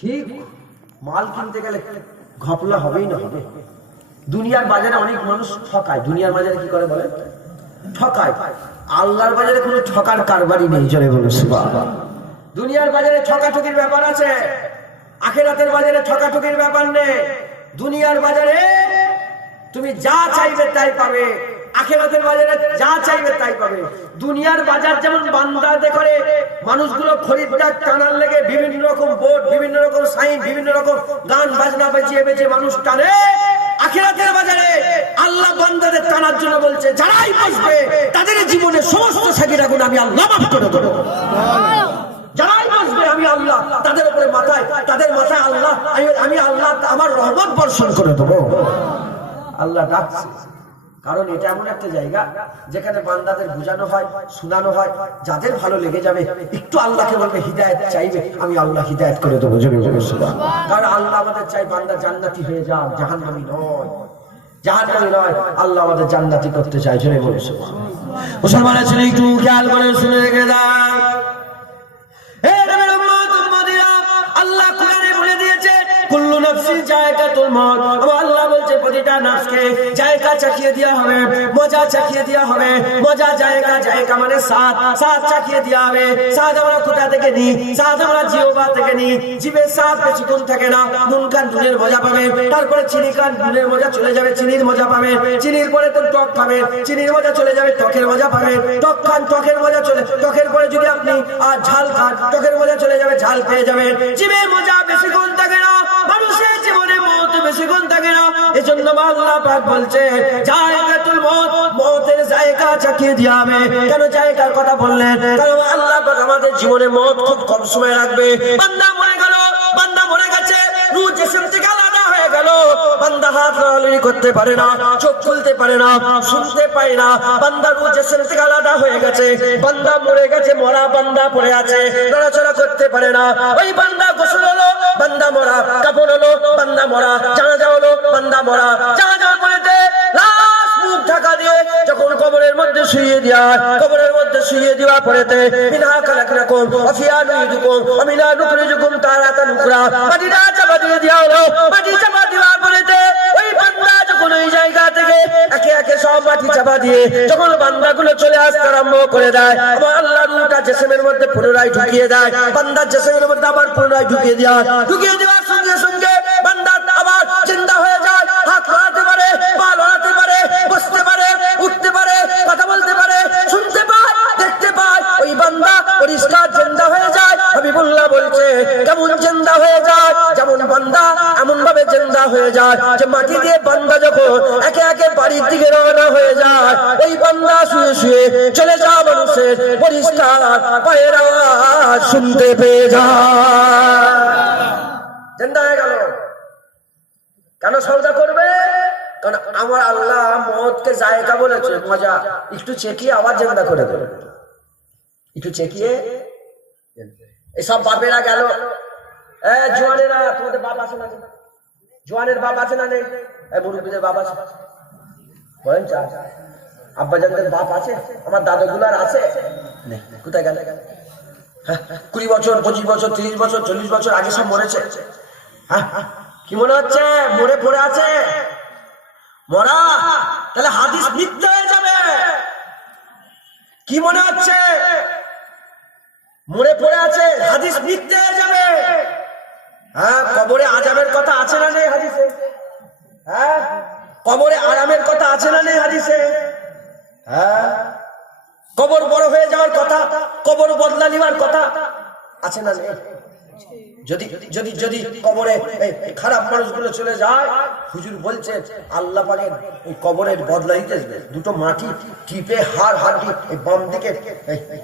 ঠিক মাল কিনতে গেলে ঘপলা হবেই না হবে। দুনিয়ার বাজারে অনেক মানুষ ঠকায়, দুনিয়ার বাজারে কি করে বলে ঠকায়। আল্লাহর বাজারে কোনো ঠকার কারবারই নেই, জোরে বলুন সুবহানাল্লাহ। দুনিয়ার বাজারে ঠকাঠকির ব্যাপার আছে, আখিরাতের বাজারে ঠকাঠকির ব্যাপার নেই। দুনিয়ার বাজারে তুমি যা চাইবে তাই পাবে, আখিরাতের বাজারে যা চাইবে তাই পাবে। দুনিয়ার বাজার যেমন বান্দাতে করে মানুষগুলো খরিদ্দার টানার লেগে বিভিন্ন রকম বোর্ড, বিভিন্ন রকম সাইন, বিভিন্ন রকম গান বাজনা বেচিয়ে বেচিয়ে মানুষ টানে, আখিরাতের বাজারে আল্লাহ বান্দাদের টানার জন্য বলছে যারাই বসবে তাদের জীবনের সমস্ত সাগীরা গুনাহ আমি আল্লাহ মাফ করে দেব। যারাই বসবে আমি আল্লাহ তাদের উপরে মাথায়, তাদের মাথায় আল্লাহ আমি আল্লাহ আমার রহমত বর্ষণ করে দেব। আল্লাহ ডাকছে, কারণ এটা এমন একটা জায়গা যেখানে বান্দাদের বুঝানো হয়, শোনানো হয়, যাদের ভালো লেগে যাবে একটু আল্লাহকে বলবে হিদায়াত চাইবে, আমি আল্লাহ হিদায়াত করে দেবো। কারণ আল্লাহ আমাদের চাই বান্দা জান্নাতি হয়ে যাক, জাহান্নামী নয়, জাহান্নামী নয়। আল্লাহ আমাদের জান্নাতি করতে চাই, জোরে বলুন সুবহানাল্লাহ। মুসলমানের ছেলে একটু খেয়াল করে শুনে রেখে দাও, হে নবীর উম্মত উম্মতিরা, আল্লাহ কোরআনে বলে দিয়েছে কুল্লু নাফসিন যায়কাতুল মউত। আল্লাহ বলছে প্রতিটা নফসকে জায়গা চাখিয়ে দেওয়া হবে, মজা চাখিয়ে দেওয়া হবে। মজা জায়গা, জায়গা মানে স্বাদ, স্বাদ চাখিয়ে দেওয়া হবে। স্বাদ আমরা কোথা থেকে নিই? স্বাদ আমরা জিহ্বা থেকে নিই। জিভের স্বাদ বেশিক্ষণ থাকে না, নুন খান নুনের মজা পাবে, তারপরে চিনি খান নুনের মজা চলে যাবে, চিনির মজা পাবে। চিনির পরে তো টক খাবে, চিনির মজা চলে যাবে, টকের মজা পাবে। টক খান, টকের মজা চলে, টকের পরে যদি আপনি ঝাল খান, টকের মজা চলে যাবে, ঝাল পেয়ে যাবেন। জিভে মজা বেশিক্ষণ থাকে না, মানুষের জীবনে মওত বেশিক্ষণ থাকে না। এজন্য আল্লাহ পাক বলছে জায়গাতুল মউত, মওতের জায়গা চাখিয়ে দেওয়া হবে। কেন জায়গার কথা বললেন? কারণ আল্লাহ পাক আমাদের জীবনে মওত খুব কম সময় রাখবে। বান্দা মরে গেল, বান্দা মরে গেছে, রূহ জিসম থেকে আলাদা হয়ে গেল, বান্দা হাত নাড়ানাড়ি করতে পারে না, চোখ খুলতে পারে না, শুনতে পায় না, বান্দা রূহ জিসম থেকে আলাদা হয়ে গেছে। বান্দা মরে গেছে, মরা বান্দা পড়ে আছে, নড়াচড়া করতে পারে না। ওই বান্দা গোসল হলো, বান্দা মরা, কাপড় হলো, বান্দা মরা, জানাজা হলো, বান্দা মরা। জানাজা পড়েতে লাশ মুখ ঢাকা দিয়ে যখন কবরের মধ্যে শুইয়ে দেওয়া, কবরের মধ্যে শুইয়ে দেওয়া পড়েতে মিনহা খালাকনাকুম ওয়া ফিহা নুইদুকুম ওয়া মিনহা নুখরিজুকুম তারাতান উখরা, মাটিটা চাপা দিয়ে দেওয়া হলো। মাটি চাপা দেওয়া পড়েতে ওই বান্দা যখন ওই জায়গা থেকে একে একে সব মাটি চাপা দিয়ে যখন বান্দাগুলো চলে আসতে আরম্ভ করে দেয়, আমার আল্লাহ রূহটা জিসমের মধ্যে পুনরায় ঢুকিয়ে দেয়। বান্দার জিসমের মধ্যে আবার পুনরায় ঢুকিয়ে দেওয়ার সঙ্গে সঙ্গে বান্দা আবার জিন্দা হয়ে যায়। হাত লড়াতে পারে, পা লড়াতে পারে, বসতে পারে, উঠতে পারে, কথা বলতে পারে, শুনতে পায়, দেখতে পায়। ওই বান্দা পরিষ্কার জিন্দা হয়ে যায়। হাবিবুল্লাহ বলছে কেমন জিন্দা হয়ে যায়? যেমন বান্দা এমন ভাবে জিন্দা হয়ে যায় যে মাটি দিয়ে বান্দা যখন একে একে বাড়ির দিকে রওনা হয়ে যায়, ওই বান্দা শুয়ে শুয়ে চলে যাওয়া মানুষের পরিষ্কার পায়ের আওয়াজ শুনতে পেয়ে যায়। জিন্দা হয়ে গেল। কেন সওদা করবে? কারণ আমার আল্লাহ মওতকে জায়গা বলেছে, মজা একটু চেকিয়ে আবার জিন্দা করে দেবে, একটু চেকিয়ে। এসব বাপেরা গেল, জোয়ানেরা, তোমাদের বাপ আছে না? জোয়ানের বাপ আছে না নেই? মুরব্বীদের বাপ আছে? বলেন চা আব্বাজানদের বাপ আছে? আমার দাদাগুলার আছে? কোথায় গেল? 20 বছর, 25 বছর, 30 বছর, 40 বছর আগে সব মরেছে। হ্যাঁ, কি মনে হচ্ছে? মরে পড়ে আছে মরা, তাহলে হাদিস মিথ্যা হয়ে যাবে। কি মনে হচ্ছে? মরে পড়ে আছে, হাদিস মিথ্যা হয়ে যাবে। হ্যাঁ, কবরে আযাবের কথা আছে না নেই হাদিসে? হ্যাঁ, কবরে আরামের কথা আছে না নেই হাদিসে? হ্যাঁ, কবর বড় হয়ে যাওয়ার কথা, কবর বদলা নেওয়ার কথা আছে না নেই? যদি যদি যদি কবরে খারাপ মানুষগুলো চলে যায়, হুজুর বলছে আল্লাহ পাকের ওই কবরের বদলা দিতে দুটো মাটি টিপে হাড় হাড়ি এই বাম দিকের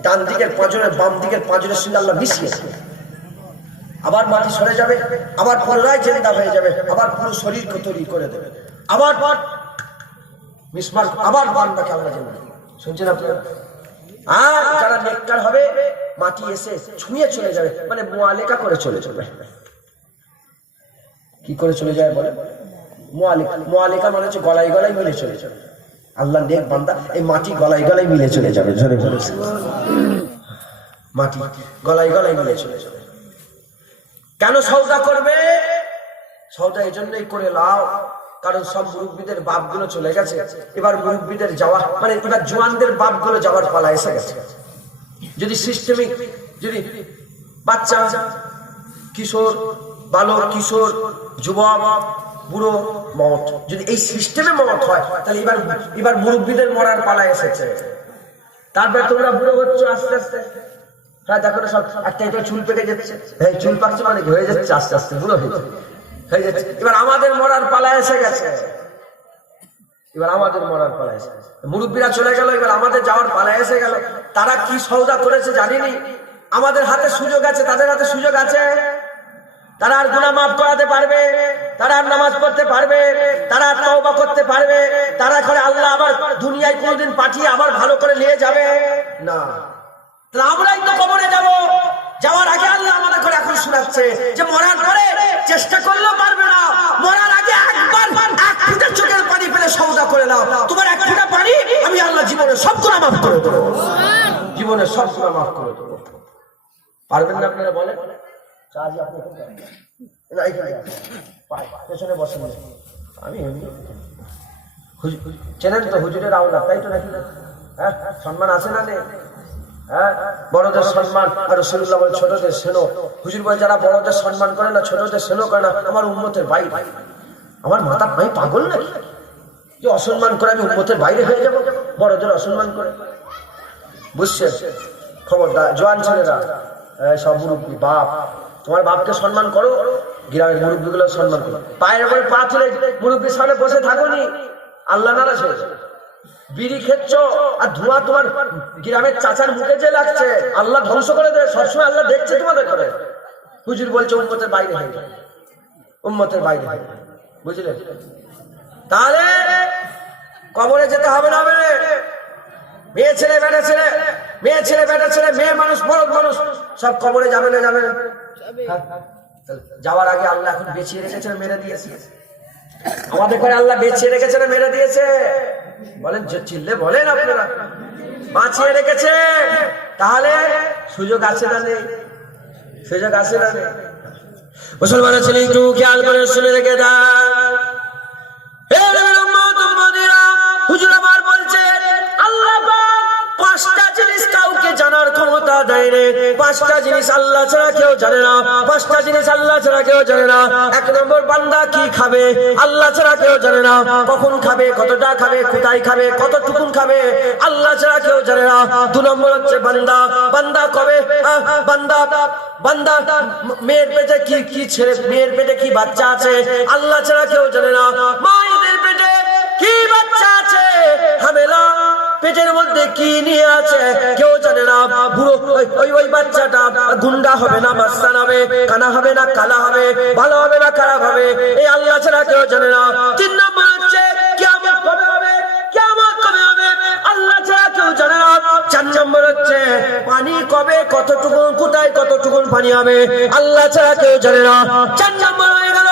ডান দিকের পাঁজরের বাম দিকের পাঁজরের সঙ্গে আল্লাহ মিশিয়ে আবার মাটি সরে যাবে, আবার পুনরায় জিন্দা হয়ে যাবে, আবার পুরো শরীরকে তৈরি করে দেবে, আবার মিসমার, আবার বান্দাকে আল্লাহ জিন্দা। শুনছেন আপনারা? আর যারা নেককার হবে মাটি এসে ছুঁয়ে চলে যাবে, মানে মুআলেকা করে চলে যাবে। কি করে চলে যায় বলে? মুআলেকা মানে হচ্ছে গলায় গলায় মিলে চলে যাবে। আল্লাহ নেক বান্দা এই মাটি গলায় গলায় মিলে চলে যাবে। ধরে বলেছে মাটি গলায় গলায় মিলে চলে যাবে। কেন সওদা করবে? সওদা এই জন্যই করে লাও, কারণ সব মুরব্বীদের বাপগুলো চলে গেছে, এবার মুরব্বীদের যাওয়া মানে এবার জওয়ানদের বাপগুলো যাওয়ার পালা এসে গেছে। যদি সিস্টেমিক, যদি বাচ্চা, কিশোর, বালক, কিশোর, যুবক, বুড়ো মত, যদি এই সিস্টেমে মত হয়, তাহলে এবার মুরব্বীদের মরার পালা এসেছে। তারপরে তোমরা বুড়ো হচ্ছ আস্তে আস্তে। হ্যাঁ দেখো না, সব একটা চুল পেকে যাচ্ছে, চুল পাকছে মানে হয়ে যাচ্ছে, আস্তে আস্তে বুড়ো হয়ে যাচ্ছে। এবার আমাদের মরার পালা এসে গেছে, এবার আমাদের মরার পালা এসে গেছে। মুরব্বীরা চলে গেল, এবার আমাদের যাওয়ার পালা এসে গেল। তারা কি সওদা করেছে জানিনি। আমাদের হাতে সুযোগ আছে, তাদের হাতে সুযোগ আছে। তারা আর গুনাহ মাফ করাতে পারবে, তারা আর নামাজ পড়তে পারবে, তারা আর তওবা করতে পারবে, তারা করে আল্লাহ আবার দুনিয়ায় কোনদিন পাঠিয়ে আবার ভালো করে নিয়ে যাবে না। আমরাই তো কবরে যাব, যাওয়ার আগে আল্লাহ আমাদের করে এখন শোনাচ্ছে যে মরার পরে চেষ্টা করলেও পারবে না, মরার আগে একবার এক ফুটা চোখের পানি ফেলে সওদা করে নাও। তোমার এক ফুটা পানি আমি আল্লাহ জীবনের সব গুনাহ মাফ করে দেবো, জীবনের সব গুনাহ মাফ করে দেবো। পারবেন না আপনারা বলেন? পেছনে বসে আমি চেনেন তো হুজুরের আওলাদ, তাই তো নাকি? হ্যাঁ, সম্মান আছে না নেই? হ্যাঁ, বড়দের সম্মান আর রাসূলুল্লাহ বলে ছোটদের স্নেহ। হুজুর বলে যারা বড়দের সম্মান করে না, ছোটদের স্নেহ করে না, আমার উম্মতের বাইরে। আমার মাথা ভাই পাগল নাকি যে অসম্মান করে আমি উম্মতের বাইরে হয়ে যাবো? বড়দের অসম্মান করে, বুঝছেন? খবরদার জওয়ান ছেলেরা, সব মুরব্বী বাপ, তোমার বাপকে সম্মান করো, গ্রামের মুরব্বীগুলো সম্মান করো। পায়ের উপরে পা তুলে মুরব্বীর সামনে বসে থাকোনি, আল্লাহ নারাজ হয়ে যাবে। বিড়ি খেচ্ছ আর ধোঁয়া তোমার গ্রামের চাচার মুখে যে লাগছে, আল্লাহ ধ্বংস করে দেয়। সবসময় আল্লাহ দেখছে তোমাদের করে। হুজুর বলছে উম্মতের বাইরে হয়ে যায়, উম্মতের বাইরে, বুঝলে? তাহলে কবরে যেতে হবে না? হবে মেয়ে ছেলে বেটা ছেলে, মেয়ে ছেলে বেটা ছেলে, মেয়ে মানুষ বড় মানুষ সব কবরে যাবে না? যাবে না? যাওয়ার আগে আল্লাহ এখন বেঁচিয়ে রেখেছে, মেরে দিয়েছে। আমাদের করে আল্লাহ বেঁচিয়ে রেখেছে না মেরে দিয়েছে? বলেন, চিল্লে বলেন আপনারা। বাঁচিয়ে রেখেছে, তাহলে সুযোগ আছে না নেই? সুযোগ আছে না নেই? মুসলমানের ছেলে একটু খেয়াল করে শুনে রেখে দেন। হুজুর আমার বলছে আল্লাহ পাঁচটা জিনিস কাউকে জানার ক্ষমতা দেয় রে। পাঁচটা জিনিস আল্লাহ ছাড়া কেউ জানে না, পাঁচটা জিনিস আল্লাহ ছাড়া কেউ জানে না। এক নম্বর, বান্দা কি খাবে আল্লাহ ছাড়া কেউ জানে না। কখন খাবে, কতটা খাবে, কোথায় খাবে, কতটুকুন খাবে, আল্লাহ ছাড়া কেউ জানে না। দু নম্বর হচ্ছে বান্দা, বান্দা কবে, বান্দা বান্দা মেয়ের পেটে কি ছেলে, মেয়ের পেটে কি বাচ্চা আছে, আল্লাহ ছাড়া কেউ জানে না। মায়েদের পেটে কি বাচ্চা আছে, হামেলা পেটের মধ্যে কি নিয়ে আছে কেউ জানে না। বুড়ো ওই বাচ্চাটা গুন্ডা হবে না মাস্তান হবে, কানা হবে না কালা হবে, ভালো হবে না খারাপ হবে, এই আল্লাহ ছাড়া কেউ জানে না। তিন নম্বর হচ্ছে কিয়ামত কবে হবে, কিয়ামত কবে হবে, আল্লাহ ছাড়া কেউ জানে না। চার নম্বর হচ্ছে পানি কবে, কতটুকু, কোথায় কতটুকুন পানি হবে, আল্লাহ ছাড়া কেউ জানে না। চার নম্বর হয়ে গেল।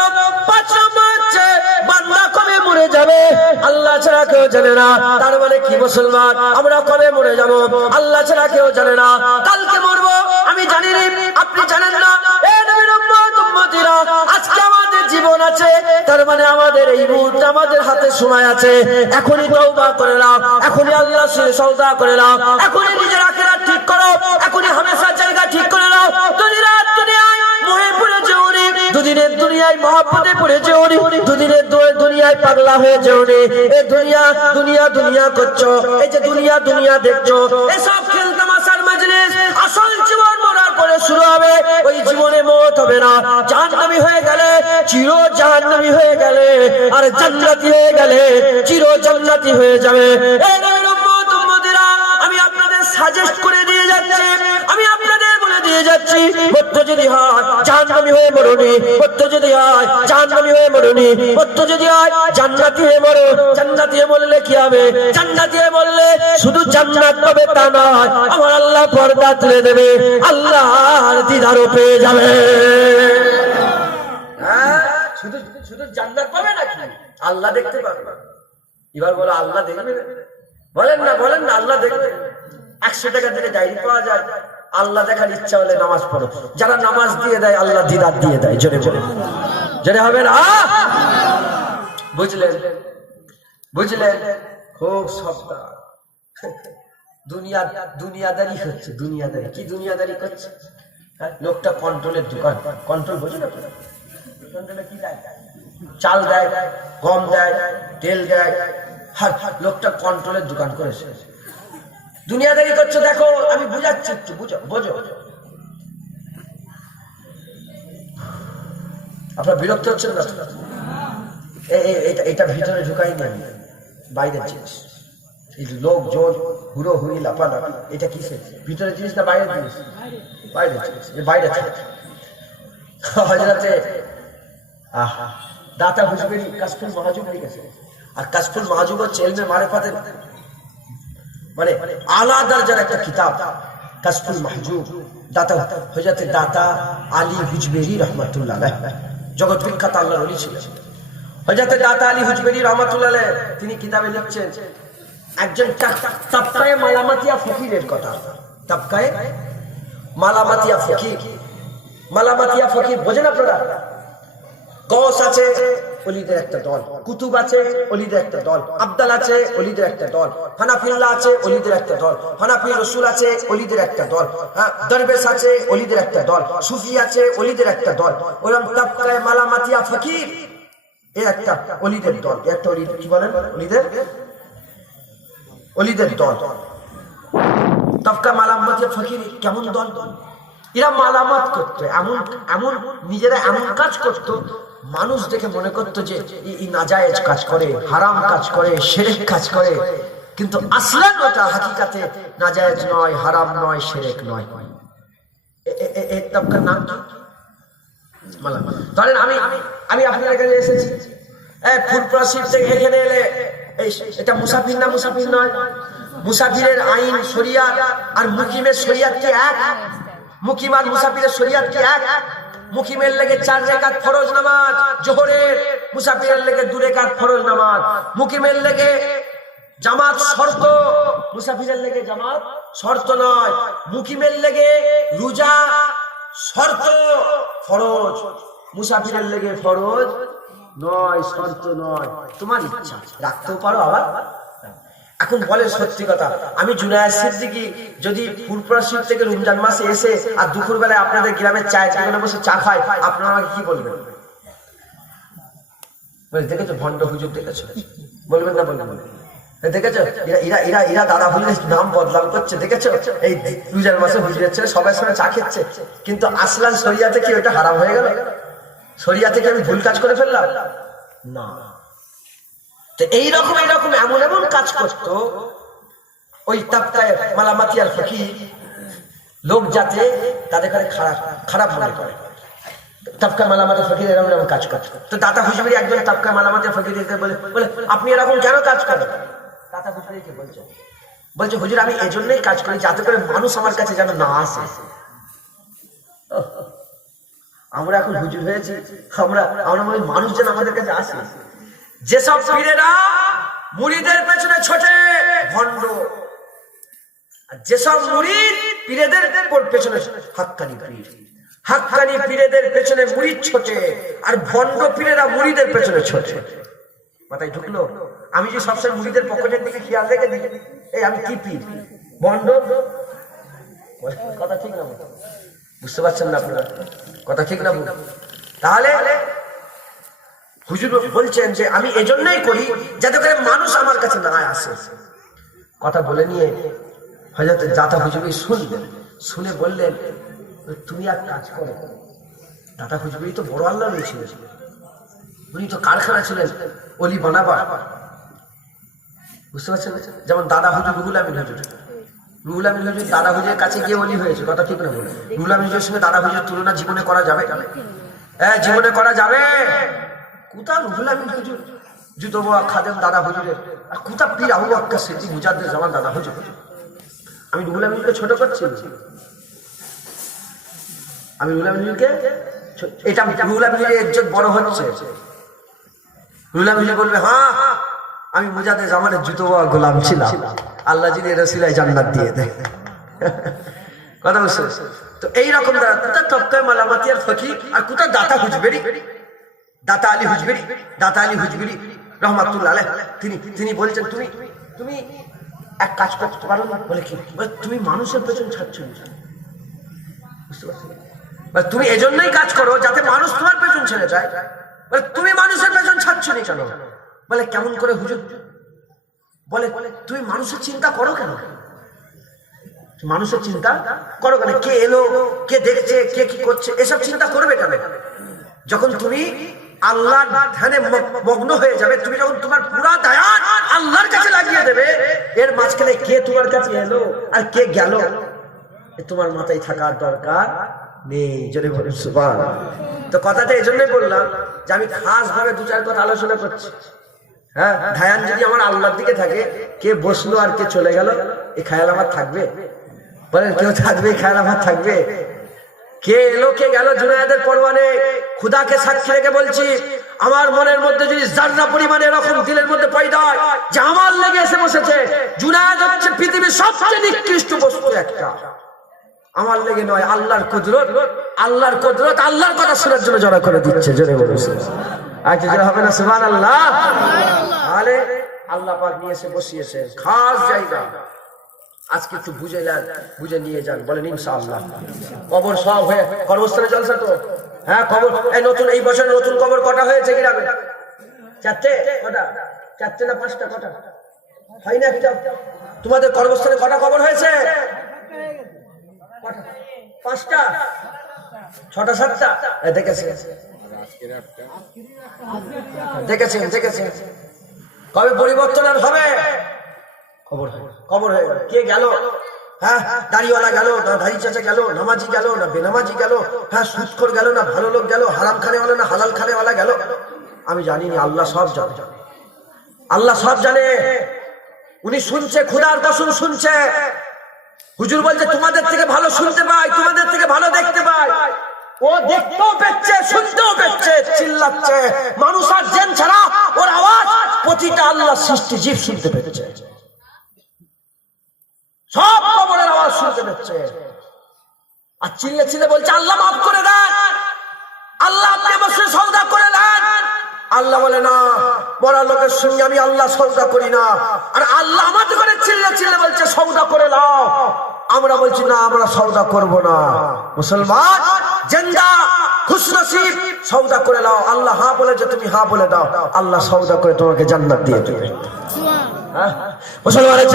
পাঁচ নম্বর হচ্ছে বান্দা কবে মরে যাবে, আল্লাহ ছাড়া কেউ জানে না। তার মানে কি মুসলমান, আমরা কবে মরে যাব আল্লাহ ছাড়া কেউ জানে না। কালকে মরবো আমি জানি না, আপনি জানেন না। আজকে আমাদের জীবন আছে, তার মানে আমাদের এই মুহূর্তে আমাদের হাতে সময় আছে। এখনই তওবা করে নাও, এখনই আল্লাহর সাথে সওদা করে নাও, এখনই নিজের আখিরাত ঠিক করো, এখনই হামেশার জায়গা ঠিক করে নাও। দুনিয়ার দুনিয়ায় মোহে পড়ে যেওনি, দুদিনের দুনিয়ায় মহব্বতে পড়ে যেওনি, দুদিনের দুনিয়ায় পাগলা হয়ে যেওনি। এই দুনিয়া দুনিয়া দুনিয়া করছো, এই যে দুনিয়া দুনিয়া দেখছো, এসব খেল তামাশার মজলিস। আসল জীবন মরার পরে শুরু হবে, ওই জীবনে মওত হবে না। জাহান্নামী হয়ে গেলে চির জাহান্নামী হয়ে গেলে, আর জান্নাতি হয়ে গেলে চির জান্নাতি হয়ে যাবে। এই নবীর উম্মত উম্মতিরা, আমি আপনাদের সাজেস্ট করে দিয়ে যাচ্ছি, আমি আপনাদের বলে দিয়ে যাচ্ছি, মরতে যদি হয় জাহান্নামী হয়ে মরুনি, মরতে যদি হয় জাহান্নামী হয়ে মরুনি, মরতে যদি হয় জান্নাতি হয়ে মরো। জান্নাতি হয়ে মরলে কি হবে, জান্নাতি হয়ে মরলে শুধু জান্নাত পাবে তা নয়, আমার আল্লাহ পর্দা তুলে দেবে, আল্লাহর দিদারও পেয়ে যাবে। শুধু শুধু জান্নাত পাবে নাকি, আল্লাহ দেখতে পাবে। এবার বলো আল্লাহ দেখবে? বলেন না, বলেন না, আল্লাহ দেখবে। 100 টাকা দিলে ডায়েরি পাওয়া যায়, আল্লাহ দেখার ইচ্ছা হলে নামাজ পড়ো। যারা নামাজ দিয়ে দেয় আল্লাহ দিদার দিয়ে দেয়। জোরে বলে জোরে হবে না? বুঝলেন বুঝলেন? খুব সাবধান। দুনিয়াদারি হচ্ছে, দুনিয়াদারি। কি দুনিয়াদারি করছে? লোকটা কন্ট্রোলের দোকান, কন্ট্রোল বোঝে না? কন্ট্রোলে কি দেয়? চাল দেয়, গম দেয়, তেল দেয়। লোকটা কন্ট্রোলের দোকান করেছে, দুনিয়াদারি করছে। দেখো আমি বুঝাচ্ছি, একটু বুঝো বোঝো। আপনার বিরক্ত হচ্ছেন না? এটা ভিতরে ঢুকাই না, বাইরের জিনিস। এই লোক জোর হুড়ো হুড়ি লাফালাফি, এটা কিসের ভিতরে জিনিস না বাইরের জিনিস? বাইরের জিনিস, বাইরে হযরতে দাতা হুজবেরি কাশফুল মাহজুব লিখেছে। আর কাশফুল মাহজুব হচ্ছে ইলমে মারিফাতের মানে আলা দরজার একটা কিতাব। কাশফুল মাহজুব দাতা হযরতে দাতা আলী হুজবেরি রহমাতুল্লাহ আলাইহ, জগৎ বিখ্যাত আল্লাহর ওলি ছিলেন। হযরতে দাতা আলী হুজবেরি রহমাতুল্লাহ আলাইহ তিনি কিতাবে লিখছেন একজন তাবকায়ে মালামাতিয়া ফকিরের কথা। তাবকায়ে মালামাতিয়া ফকির, মালামাতিয়া ফকির বোঝেন আপনারা? গৌস আছে, ওলিদের একটা দল। কুতুব আছে, ওলিদের একটা দল। আব্দাল আছে, ওলিদের একটা দল। হানাফিল্লাহ আছে, ওলিদের একটা দল। হানাফি রসুল আছে, ওলিদের একটা দল। দরবেশ আছে, ওলিদের একটা দল। সুফি আছে, ওলিদের একটা দল। ওরকম তাবকায়ে মালামাতিয়া ফকির এর একটা ওলিদের দল। একটা ওলি কি বলেন? ওলিদের দল। তাবকা মালামাতিয়া ফকির কেমন দল? এরা মালামাত করতো, এমন এমন নিজেরা এমন কাজ করতো, মানুষ দেখে মনে করতো যে এই নাজায়েজ কাজ করে, হারাম কাজ করে, শিরক কাজ করে। কিন্তু আসলান ওটা হাকিকাতে নাজায়েজ নয়, হারাম নয়, শিরক নয়। এই তাবকার নাম কি? মালামাত। ধরেন আমি আপনার কাছে এসেছি, ফুরপুরা শরীফ থেকে এখানে এলে এটা মুসাফির না? মুসাফির নয়? মুসাফিরের আইন শরিয়াত আর মুকিমের শরিয়াত কি এক? মুকিম আর মুসাফিরের শরিয়াত কি এক? মুকিমের লেগে 4 রাকাত ফরজ নামাজ জোহরের, মুসাফিরের লেগে 2 রাকাত ফরজ নামাজ। মুকিমের লেগে জামাত শর্ত, মুসাফিরের লেগে জামাত শর্ত নয়। মুকিমের লেগে রোজা শর্ত ফরজ, মুসাফিরের লেগে ফরজ নয়, শর্ত নয়। তোমার ইচ্ছা রাখতেও পারো আবার। এখন বলে সত্যি কথা, আমি জুনায়েদ সিদ্দিকী যদি ফুরপুরা শরীফ থেকে রমজান মাসে এসে আর দুপুর বেলায় আপনাদের গ্রামের চায়ের দোকানে বসে চা খাই, আপনারা আমাকে কি বলবেন? দেখেছো ভণ্ড হুজুর, দেখেছো? বলবেন না? বলবেন দেখেছো? এরা দাদা হুজুরের নাম বদনাম করছে, দেখেছো? এই রমজান মাসে হুজুরের ছেলে সবাই সঙ্গে চা খেচ্ছে, কিন্তু আসলান শরিয়াতে কি ওটা হারাম হয়ে গেল? শরিয়াতে কি আমি ভুল কাজ করে ফেললাম? না। এইরকম এমন কাজ করতো ওই তাবকায়ে মালামাতিয়ার ফকির লোক, যাতে তাদের খারাপ মনে করে। তাবকায়ে মালামাতিয়ার ফকির এরকম কাজ করতো। তো দাতা হুজুরি একজন তাবকায়ে মালামাতিয়ার ফকির বলে আপনি এরকম কেন কাজ করেন? দাতা হুজুরিকে বলছে হুজুর আমি এজন্যই কাজ করি যাতে করে মানুষ আমার কাছে যেন না আসে। আমরা এখন হুজুর হয়েছি, আমরা মানুষ যেন আমাদের কাছে আসে। যেসব পীরেরা মুরিদের পেছনে ছোটে ভণ্ড, আর যেসব মুরিদ পীরেদের পেছনে হাক্কানি পীর, হাক্কানি পীরেদের পেছনে মুরিদ ছোটে, আর ভণ্ড পীরেরা মুরিদের পেছনে ছোটে। মাথায় ঢুকলো? আমি যে সবসময় মুরিদের পকেটের দিকে খেয়াল রেখে দিই, এই আমি কি পীর ভণ্ড? কথা ঠিক না? বুঝতে পারছেন না আপনারা? কথা ঠিক না? তাহলে হুজুর বলছেন যে আমি এজন্যই করি যাতে করে মানুষ আমার কাছে না আসে। কথা বলে নিয়ে হযরত দাতা হুজুরি শুনলেন, শুনে বললেন তুমি এক কাজ করো। দাতা হুজুরি তো বড় আল্লাহর ওলি ছিলেন, উনি তো কারখানা ছিলেন ওলি বানাবার। বুঝতে পারছেন? যেমন দাদা হুজুর রুহুল আমিন হুজুর, রুহুল আমিন হুজুর দাদা হুজুরের কাছে গিয়ে ওলি হয়েছে। কথা ঠিক না? বলে রুহুল আমিন হুজুরের সঙ্গে দাদা হুজুরের তুলনা জীবনে করা যাবে? জীবনে করা যাবে? কোথা রুহুল আমিন হুজুর জুতো বোয়া খাদেম দাদা হুজুরের, আর কোথা পীর আবু বকর সিদ্দিক মুজাদ্দিদ জামান দাদা হুজুর। আমি রুহুল আমিনকে ছোট করছি? আমি রুহুল আমিনকে এটা রুহুল আমিনের ইজ্জত বড় হচ্ছে। রুহুল আমিন বলবে হ্যাঁ আমি মুজাদ্দিদ জামানের জুতো বোয়া গোলাম ছিলাম, আল্লাহ যিনি রসিলায় জান্নাত দিয়ে দেয়। কথা বলছে। তো এইরকম কোথা তবকায় মালামাতি আর ফকির আর কোথা দাতা হুজবেরি, দাতা আলী হুজবেরি, দাতা আলী হুজবেরি রহমাতুল্লাহ আলাইহ তিনি বলছেন তুমি এক কাজ করতে পারো না। বলে কি? তুমি মানুষের পেছন ছাড়ছো না, বুঝতে পারছো? তুমি এজন্যই কাজ করো যাতে মানুষ তোমার পেছন ছেড়ে যায়। বলে তুমি মানুষের পেছন ছাড়ছো না কেন? বলে কেমন করে হুজুর? বলে তুমি মানুষের চিন্তা করো কেন? মানুষের চিন্তা করো কেন? কে এলো, কে দেখছে, কে কি করছে, এসব চিন্তা করবে কেন? যখন তুমি আল্লাহর ধ্যানে মগ্ন হয়ে যাবে, তুমি যখন তোমার পুরা দায়াত আল্লাহর কাছে লাগিয়ে দেবে, এর মাঝখানে কে তোমার কাছে এলো আর কে গেল তোমার মাথায় থাকার দরকার নেই। জোরে বলুন সুবহানাল্লাহ। তো কথাটা এই জন্যই বললাম যে আমি খাস ভাবে দু চার কথা আলোচনা করছি। হ্যাঁ, ধ্যান যদি আমার আল্লাহর দিকে থাকে, কে বসলো আর কে চলে গেল, এই খেয়াল আমার থাকবে? বলেন কেউ থাকবে? খেয়াল আমার থাকবে? কে এলো কে গেল জুনায়েদের পরোয়ানে খুদাকে সাক্ষী রেখে বলছি, আমার মনের মধ্যে যদি জাররা পরিমাণে এরকম দিলের মধ্যে পয়দা হয় যে আমার লেগে এসে বসেছে, জুনায়েদ হচ্ছে পৃথিবীর সবচেয়ে নিকৃষ্ট বস্তু একটা, আমার লেগে নয়, আল্লাহর কুদরত, আল্লাহর কুদরত, আল্লাহর কথা শোনার জন্য জড়া করে দিচ্ছে। জোরে বলুন আজকে যে হবে না সুবহানাল্লাহ। তাহলে আল্লাহ পাক নিয়ে এসে বসিয়েছে খাস জায়গা। আজকে একটু বুঝে নিয়ে যান, বলেন ইনশাআল্লাহ। কবর সব হয়ে কর্মস্থানে জলসা তো। হ্যাঁ, কবর এই নতুন, এই বছর নতুন কবর কটা হয়েছে গ্রামে? 4টে? কটা? 4টে না 5টা? কটা হয় না? তোমাদের কর্মস্থানে কটা কবর হয়েছে? 5টা, 6টা, 7টা? দেখেছেন কবে পরিবর্তন আর হবে? কবর হয়ে গেল। কে গেল? হ্যাঁ, দাড়িওয়ালা গেল না দাড়ি চাচা গেল, নামাজি গেল না বেনামাজি গেল, হ্যাঁ সুদখোর গেল না ভালো লোক গেল, হারাম খানেওয়ালা না হালাল খানেওয়ালা গেল, আমি জানি না। আল্লাহ সব জানে, আল্লাহ সব জানে। উনি শুনছে, খুদার কসম শুনছে। হুজুর বলছে তোমাদের থেকে ভালো শুনতে পাই, তোমাদের থেকে ভালো দেখতে পাই। ও দেখতেও পেচ্ছে, শুনতেও পেচ্ছে, চিল্লাচ্ছে। মানুষ আর জিন ছাড়া ওর আওয়াজ প্রতিটা আল্লাহ সৃষ্টি জীব শুনতে পেচ্ছে, সব কবরের আওয়াজ শুনতে পেচ্ছে। আর চিল্লে বলছে আল্লাহ মাফ করে দেন, আল্লাহ আপনি আমার সঙ্গে সওদা করে নেন। আল্লাহ বলে না, মরা লোকের সঙ্গে আমি আল্লাহ সওদা করি না। আর আল্লাহ আমাদের করে চিল্লে বলছে সওদা করে নাও। আমরা বলছি না, আমরা সওদা করব না। মুসলমান জিন্দা খুশনসিব, সওদা করে নাও। আল্লাহ হ্যাঁ বলেছে, তুমি হ্যাঁ বলে দাও, আল্লাহ সওদা করে তোমাকে জান্নাত দিয়ে দেবে। মুসলমানের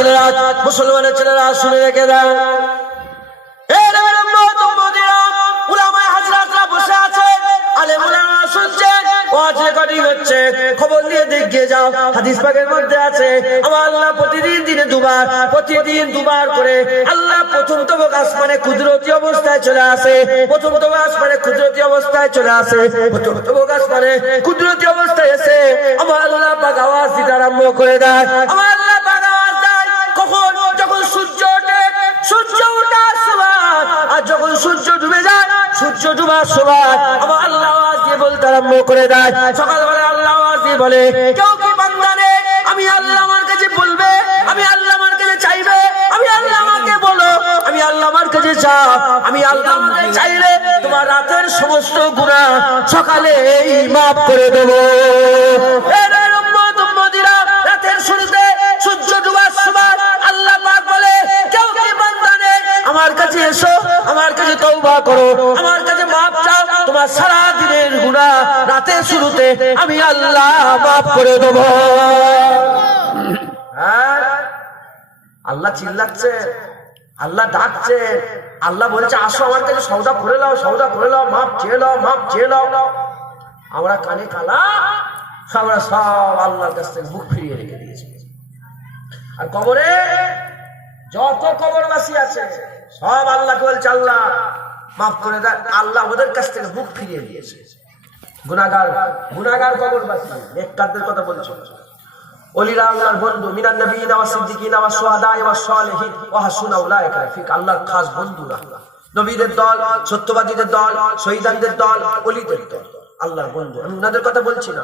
ছেলেরা শুনে রেখে দাও, খবর নিয়ে দেখে যাও। হাদিস পাকের মধ্যে আছে আমার আল্লাহ প্রতিদিন দুবার করে আল্লাহ প্রথম তবক আসমানে কুদরতি অবস্থায় চলে আসে, প্রথম তবক আসমানে কুদরতি অবস্থায় চলে আসে, প্রথম তবক আসমানে কুদরতি অবস্থায় এসে আমার আল্লাহ পাক আওয়াজ দিতে আরম্ভ করে দেয়। আমার আল্লাহ পাক আওয়াজ দেয় কখন? যখন সূর্য ওঠে, সূর্য ওঠার সময়, আর যখন সূর্য ডুবে যায়, সূর্য ডুবার সময় আমার আল্লাহ আওয়াজ দিয়ে বলতে আরম্ভ করে দেয়। সকালবেলা আল্লাহ আওয়াজ দিয়ে বলে, কেউ কি বান্দা রে, আমি আল্লাহ আমার কাছে বলবে, আমি আল্লাহ আমার কাছে চাইবে, আমি আল্লাহ আমাকে বলো, আমি আল্লাহ আমার কাছে চাও, আমি আল্লাহ আমাকে চাইলে তোমার রাতের সমস্ত গুনাহ সকালে মাফ করে দেবো। রাতের শুরুতে সূর্য ডুবার সময় আল্লাহ পাক বলে, কেউ কি বান্দা রে, আমার কাছে এসো, আমার কাছে তওবা করো, আমার কাছে মাফ চাও, তোমার সারা দিনের গুনাহ রাতের শুরুতে আমি আল্লাহ মাফ করে দেব। আল্লাহ চিল্লাচ্ছে, আল্লাহ ডাকছে, আল্লাহ বলছে আসো আমার কাছে সওদা করে নাও, সওদা করে নাও, মাফ চেয়ে নাও, মাফ চেয়ে নাও। আমরা কানে কালা, আমরা সব আল্লাহর কাছ থেকে মুখ ফিরিয়ে রেখে দিয়েছি। আর কবরে যত কবরবাসী আছে সব আল্লাহকে বলছে আল্লাহ মাফ করে দেয়। আল্লাহ ওদের কাছ থেকে মুখ ফিরিয়ে দিয়েছে। গুনাহগার কবরবাসী, নেককারদের কথা বলছো। ওলিরা আল্লাহর বন্ধু, মিনান নবিয়্যিনা ওয়াস সিদ্দিকিনা ওয়াস শুহাদা ওয়াস সালিহিন ওয়া হাসুনা উলাইকা রাফিক, আল্লাহর খাস বন্ধুরা, নবীদের দল, সত্যবাদীদের দল, শহীদানদের দল, ওলিদের দল, আল্লাহর বন্ধু। আমি ওনাদের কথা বলছি না,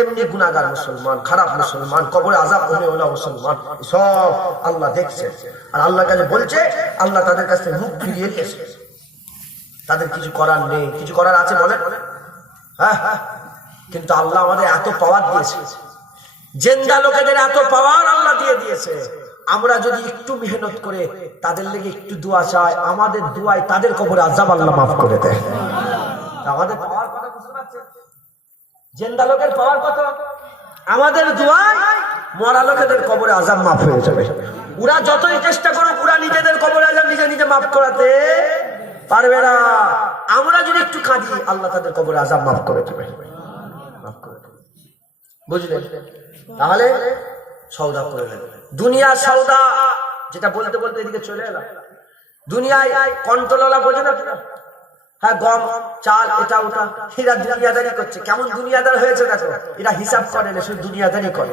এমনি গুনাহগার মুসলমান, খারাপ মুসলমান, কবরে আযাব হবে ওলা মুসলমান, সব আল্লাহ দেখছে। আর আল্লাহর কাছে বলছে, আল্লাহ তাদের কাছে মুখ ফিরিয়ে নিয়েছে। তাদের কিছু করার নেই, কিছু করার আছে বলেন? হ্যাঁ, কিন্তু আল্লাহ আমাদের এত পাওয়ার দিয়েছে, জিন্দা লোকেদের এত পাওয়ার আল্লাহ দিয়ে দিয়েছে। আমরা যদি একটু মেহনত করে তাদের লেগে একটু দোয়া চাই, আমাদের দোয়ায় তাদের কবরে আযাব আল্লাহ মাফ করে দেয়। আমাদের পাওয়ার কথা বুঝতে পারছেন? জিন্দা লোকের পাওয়ার কত? আমাদের দোয়ায় মরা লোকেদের কবরে আযাব মাফ হয়ে যাবে। ওরা যতই চেষ্টা করুক, ওরা নিজেদের কবরে আযাব নিজে নিজে মাফ করাতে পারবে না। আমরা যদি একটু কাঁদি, আল্লাহ তাদের কবরে আযাব মাফ করে দেবে, মাফ করে দেবে। বুঝলেন? তাহলে সওদা করে নেবেন। দুনিয়া সওদা, যেটা বলতে বলতে এদিকে চলে এলাম। দুনিয়ায় কন্ট্রোলওয়ালা বোঝে না? হ্যাঁ, গম চাল এটা ওটা, এরা দুনিয়াদারি করছে। কেমন দুনিয়াদার হয়েছে দেখো। এরা হিসাব করে না, শুধু দুনিয়াদারি করে,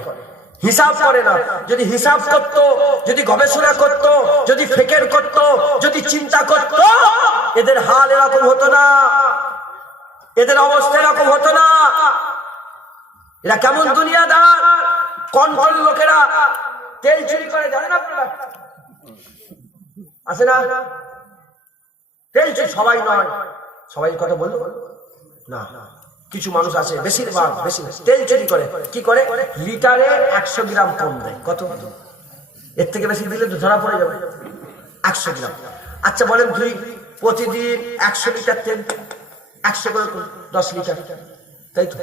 হিসাব করে না। যদি হিসাব করত, যদি গবেষণা করত, যদি ফিকির করত, যদি চিন্তা করত, এদের হাল এরকম হতো না, এদের অবস্থা এরকম হতো না। এরা কেমন দুনিয়াদার। কন্ট্রোল লোকেরা তেল চুরি করে, জানেন আপনারা? আছে না? তেল চুরি সবাই নয়, সবাই কথা বলবো না, কিছু মানুষ আছে, বেশিরভাগ বেশি তেল চুরি করে। কি করে? লিটারে 100 গ্রাম কম দেয়। কত? এর থেকে বেশি দিলে তো ধরা পড়ে যাবে। 100 গ্রাম। আচ্ছা বলেন, প্রতিদিন 100 লিটার তেল, 100 করে 10 লিটার, তাই তো?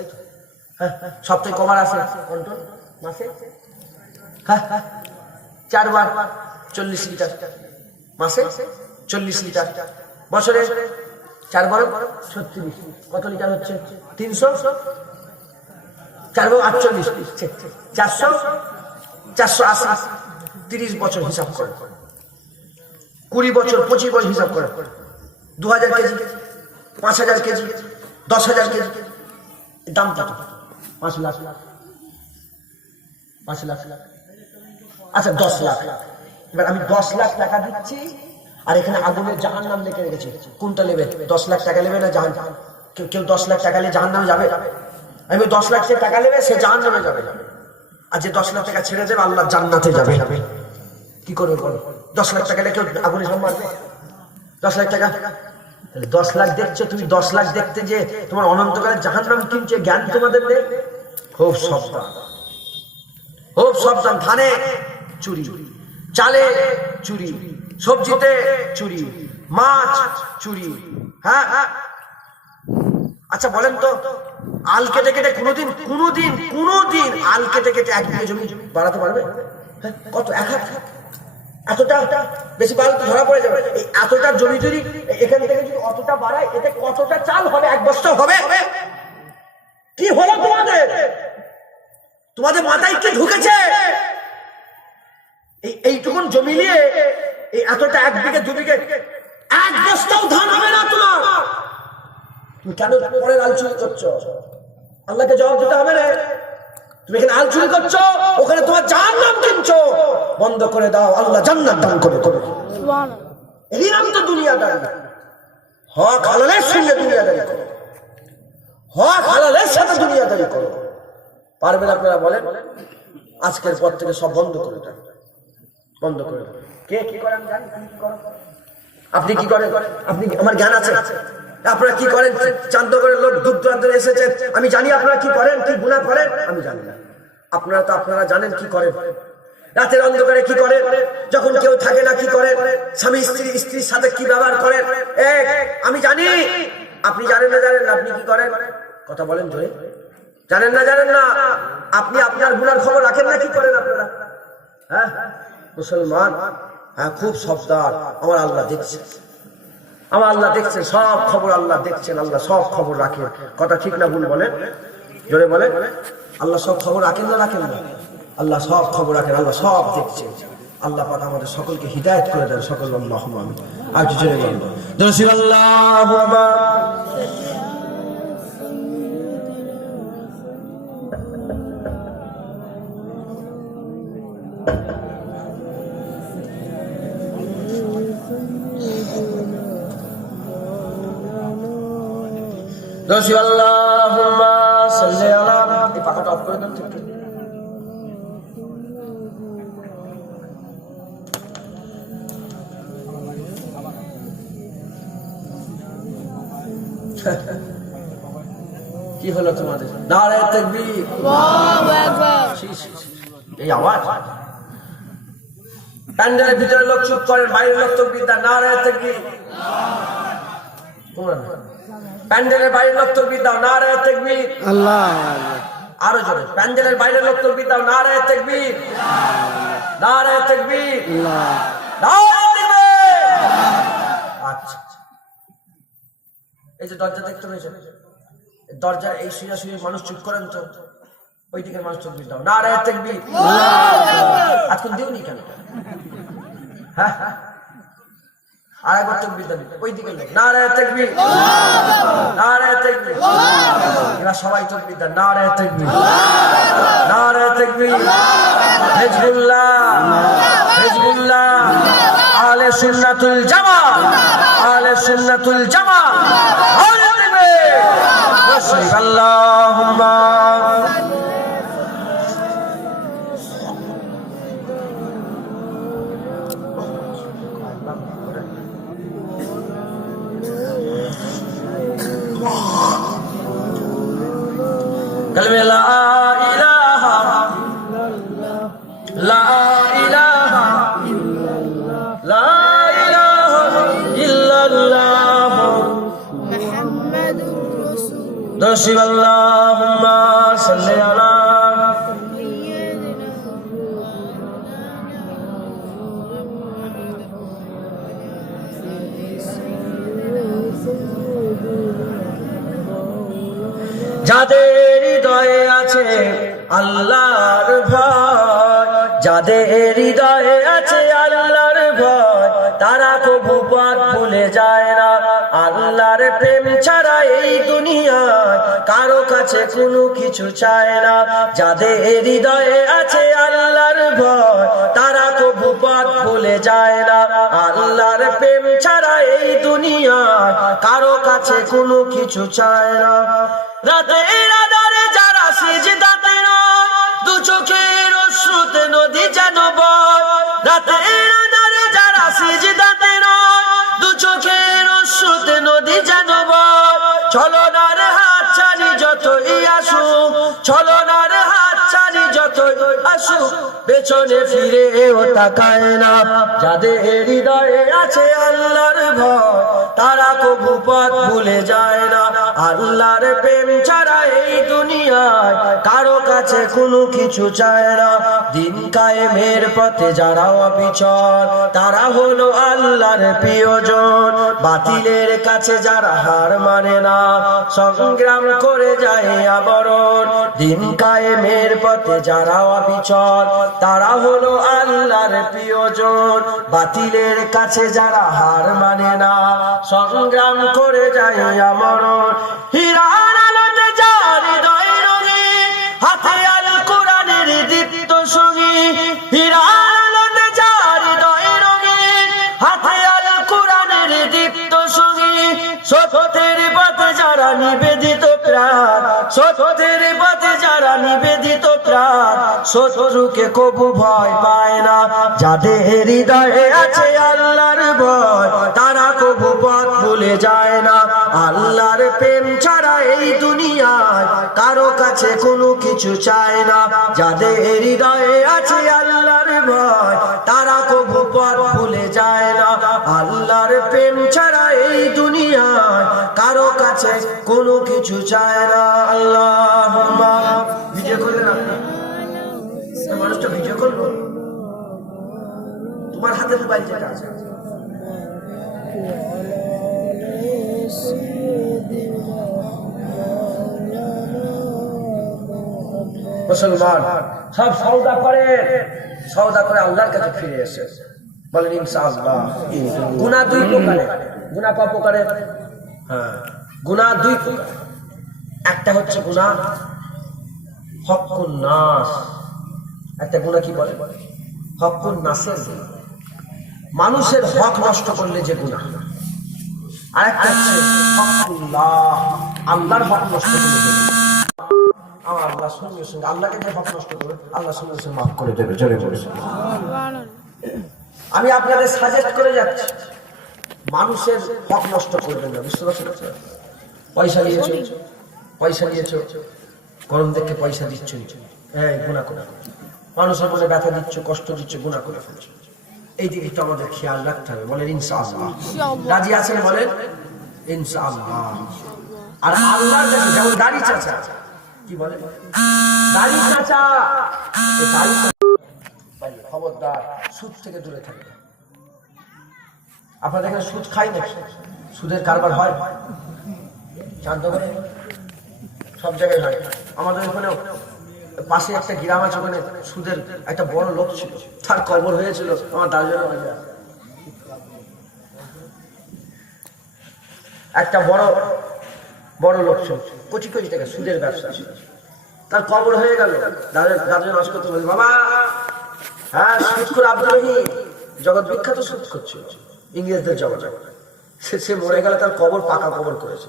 হ্যাঁ, সপ্তাহে কবার আসে কন্ট্রোল? মাসে 4 বার, 40 লিটার। মাসে 40 লিটার, বছরে 4 বার 36, কত লিটার হচ্ছে? 300, 4 বার 48, 400, 480, 30 বছর হিসাব করে, 20 বছর, 25 বছর হিসাব করে, 2000 কেজি, 5000 কেজি, 10,000 কেজি, দাম কত? 5 লাখ, 5 লাখ। আচ্ছা 10 লাখ। এবার আমি 10 লাখ টাকা দিচ্ছি, আর এখানে আগুনের জাহান্নাম লিখে রেখেছি। কোনটা নেবে? 10 লাখ টাকা নেবে না জাহান্নাম? কেউ 10 লাখ টাকা নিয়ে জাহান্নামে যাবে? আমি 10 লাখ টাকা নেবে, সে জাহান্নামে যাবে। আর যে 10 লাখ টাকা ছেড়ে দেবে, আল্লাহ জান্নাতে যাবে। কি করবে বলো? 10 লাখ টাকা নিয়ে কেউ আগুনে ঝাঁপ মারবে? 10 লাখ টাকা, 10 লাখ দেখছো তুমি, 10 লাখ দেখতে যে তোমার অনন্তকালের জাহান্নাম কিনছে, জ্ঞান তোমাদের নেই। খুব সাবধান, খুব সাবধান। ধানে চুরি, চালে চুরি, সবজিতে চুরি, মাছ চুরি। হ্যাঁ, আচ্ছা বলেন তো, আল কেটে কেটে কোনোদিন আল কেটে কেটে 1 বিঘা জমি বাড়াতে পারবে? কত? 1 হাত? এতটা বেশি বাড়লে তো ধরা পড়ে যাবে। এই এতটা জমি যদি এখান থেকে যদি অতটা বাড়ায়, এতে কতটা চাল হবে? 1 বস্তা হবে? কি হলো তোমাদের মাথায় কি ঢুকেছে? এইটুকুন জমি নিয়ে এই এতটা 1 বিঘা 2 বিঘা 1 বস্তাও ধান হবে না তোমার। তুমি কেন পরের আল চুরি করছো? আল্লাহকে জবাব দিতে হবে না। তুমি এখানে আল চুরি করছো, ওখানে তোমার জাহান্নাম কিনছো। বন্ধ করে দাও, আল্লাহ জান্নাত দান করে। এই নাম তো দুনিয়াদারি। হক হালালের সঙ্গে দুনিয়াদারি করো, হক হালালের সাথে দুনিয়াদারি করো। পারবেন আপনারা? বলেন। আজকের পর থেকে সব বন্ধ করে দেন, বন্ধ করে দেন। কে কি করেন জানি? আপনি কি করেন? আপনি, আমার জ্ঞান আছে। আপনারা কি করেন? চান্ত করে লোক দূর দূরান্ত এসেছেন, আমি জানি আপনারা কি করেন, কি গুনাহ করেন, আমি জানি না। আপনারা জানেন কি করেন। রাতের অন্ধকারে কি করেন, যখন কেউ থাকে না কি করেন, স্বামী স্ত্রীর সাথে কি ব্যবহার করেন, আমি জানি। আপনি জানেন না? আপনি কি করেন? কথা বলেন জোরে। জানেন না? আপনি আপনার গুনার খবর রাখেন না? কি করেন আপনারা? হ্যাঁ মুসলমান, হ্যাঁ খুব সাবধান। আমার আল্লাহ দেখছেন, আমার আল্লাহ দেখছেন, সব খবর আল্লাহ দেখছেন। আল্লাহ সব খবর রাখেন। কথা ঠিক না ভুল বলেন? জোরে বলেন। আল্লাহ সব খবর রাখেন না? আল্লাহ সব খবর রাখেন, আল্লাহ সব দেখছেন। আল্লাহ পাক আমাদের সকলকে হিদায়াত করে দেন। সকল আল্লাহুম্মা আমিন। আর কিছু জোরে বলেন আল্লাহুম্মা। আল্লাহুম্মা সাল্লি আলা। এই পাকাটা সাউন্ডটা অফ করে দেন একটু। কি হলো তোমাদের? নারে তাকবীর, আল্লাহু আকবার। এই আওয়াজ প্যান্ডেলের ভিতরে লোক চুপ করেন, বাইরের লোক তাকবীর দেন। নারে তাকবীর, তোমরা প্যান্ডেলের বাইরের লোক তাকবীর দাও। নারে তাকবীর, আল্লাহু আকবার। আরো জোরে, প্যান্ডেলের বাইরের লোক তাকবীর দাও। নারে তাকবীর, নারে তাকবীর, নারে তাকবীর। আচ্ছা, এই যে দরজা দেখতে পেয়েছেন, দরজার এই সোজাসুজি মানুষ চুপ করেন তো, ওই দিকের মানুষ তাকবীর দাও। নারে তাকবীর, আজকে দিওনি কেন? হ্যাঁ, আরেকবার তাকবীর দেন ওই দিকে। নারে তাকবীর, নারে তাকবীর। এবার সবাই তাকবীর দেন। নারে তাকবীর, নারে তাকবীর। হিজবুল্লাহ, হিজবুল্লাহ, আহলে সুন্নাতুল জামাত, আহলে সুন্নাতুল জামাত। আল্লাহুম্মা কালমে লা ইলাহা লা ইলাহা লা ইলাহা ইল্লাল্লাহ মুহাম্মাদুর রাসূলুল্লাহ। আল্লাহুম্মা সাল্লি আলা যাদের হৃদয়ে আছে আল্লাহর ভয়, যাদের হৃদয়ে আছে আল্লাহর ভয়, তারা কবু পথ ভুলে যায় না। আল্লাহর প্রেম ছাড়া এই দুনিয়ায় কারো কাছে কোনো কিছু চায় না। যাদের হৃদয়ে আছে আল্লাহর ভয়, তারা কবু পথ ভুলে যায় না। আল্লাহর প্রেম ছাড়া এই দুনিয়ায় কারো কাছে কোনো কিছু চায় না। রাতের আধারে যারা সিজদাতে রয়, দু চোখের অশ্রুতে নদী যেন বয়। রাতের আধারে যারা সিজদাতে রয়, দু চোখের অশ্রুতে নদী যেন বয়। ছলনার হাত ছাড়ি যতই আসুক, ছলনার হাত ছাড়ি যতই আসুক, পেছনে ফিরেও তাকায় না। যাদের হৃদয়ে আছে আল্লাহর ভয়, তারা কবু পথ ভুলে যায় না। আল্লাহর প্রেম ছাড়া এই দুনিয়ায় কারো কাছে কোনো কিছু চায় না। দিন কায়েমের পথে যারা অবিচল, তারা হলো আল্লাহর প্রিয়জন। বাতিলের কাছে যারা হার মানে না, সংগ্রাম করে যায় আবরণ। দিন কায়েমের পথে যারা অবিচল, তারা হলো আল্লাহর প্রিয়জন। বাতিলের কাছে যারা হার মানে না, সংগ্রাম করে যায় আমরণ। হীরার আলোতে যার হৃদয় রঙিন, হাতে আল কোরআনের দীপ্ত সঙ্গী। হীরার আলোতে যার হৃদয় রঙিন, হাতে আল কোরআনের দীপ্ত সঙ্গী। সত্যের পথে যারা নিবেদিত প্রাণ, সত্যের পথে যারা নিবেদিত প্রাণ, শত্রুকে কবু ভয় পায় না। যাদের হৃদয়ে আছে আল্লাহর ভয়, তারা কবু পথ ভুলে যায় না। আল্লাহর প্রেম ছাড়া এই দুনিয়ায় কারো কাছে কোনো কিছু চায় না। যাদের হৃদয়ে আছে আল্লাহর ভয়, তারা কবু পথ ভুলে যায় না। আল্লাহর প্রেম ছাড়া এই দুনিয়ায় কারো কাছে কোনো কিছু চায় না। আল্লাহুম্মা ভিডিও করলেন আপনি, মানুষটা ভিডিও করলো, তোমার হাতে মোবাইল যেটা আছে, মুসলমান সব সওদা করে, সওদা করে আল্লাহর কাছে ফিরে এসে বলেন ইনশাআল্লাহ। গুনাহ দুই প্রকারের। গুনাহ কয় প্রকারের? হ্যাঁ, গুনাহ দুই প্রকার। একটা হচ্ছে গুনাহ হক্কুন নাস, একটা গুনাহ কি বলে? হক্কুন নাসের গুনাহ, মানুষের হক নষ্ট করলে যে গুনাহ। আরেকটা হচ্ছে হক্কুল্লাহ, আল্লাহর হক নষ্ট করলে যে গুনাহ। আমার আল্লাহ সঙ্গে সঙ্গে আল্লাহকে যে হক নষ্ট করবে আল্লাহ সঙ্গে সঙ্গে মাফ করে দেবে। জোরে বলে আমি আপনাদের সাজেস্ট করে যাচ্ছি, মানুষের হক নষ্ট করবেন না। বুঝতে পারছেন? পয়সা নিয়েছো, গরম দেখে পয়সা দিচ্ছ, গুণা করে মানুষের মনে ব্যথা দিচ্ছ, কষ্ট দিচ্ছ, গুণা করে ফেলছো। এই দিকে একটু আমাদের খেয়াল রাখতে হবে। বলেন ইনশাআল্লাহ। রাজি আছেন? বলেন ইনশাআল্লাহ। আর আল্লাহর কাছে যেমন দাড়ি চাচা, কি বলে দাড়ি চাচা, খবরদার সুদ থেকে দূরে থাকবে। আপনাদের এখানে সুদ খাই না? সুদের কারবার হয়? জানতে পারেন? সব জায়গায় হয়। আমাদের ওখানে পাশে একটা গ্রাম আছে, ওখানে সুদের একটা বড় লোক ছিল, তার কবর হয়েছিল আমার দার্জিলিং বাজার। একটা বড় লোক ছিল, কোটি কোটি টাকা সুদের ব্যবসা ছিল, তার কবর হয়ে গেল। দার্জিলিং আজ করতে বলি, বাবা হ্যাঁ সুদখোর আব্দুর রহিম, জগৎ বিখ্যাত সুদখোর ছিল ইংরেজদের জগতে। সে মরে গেলে তার কবর পাকা কবর করেছে।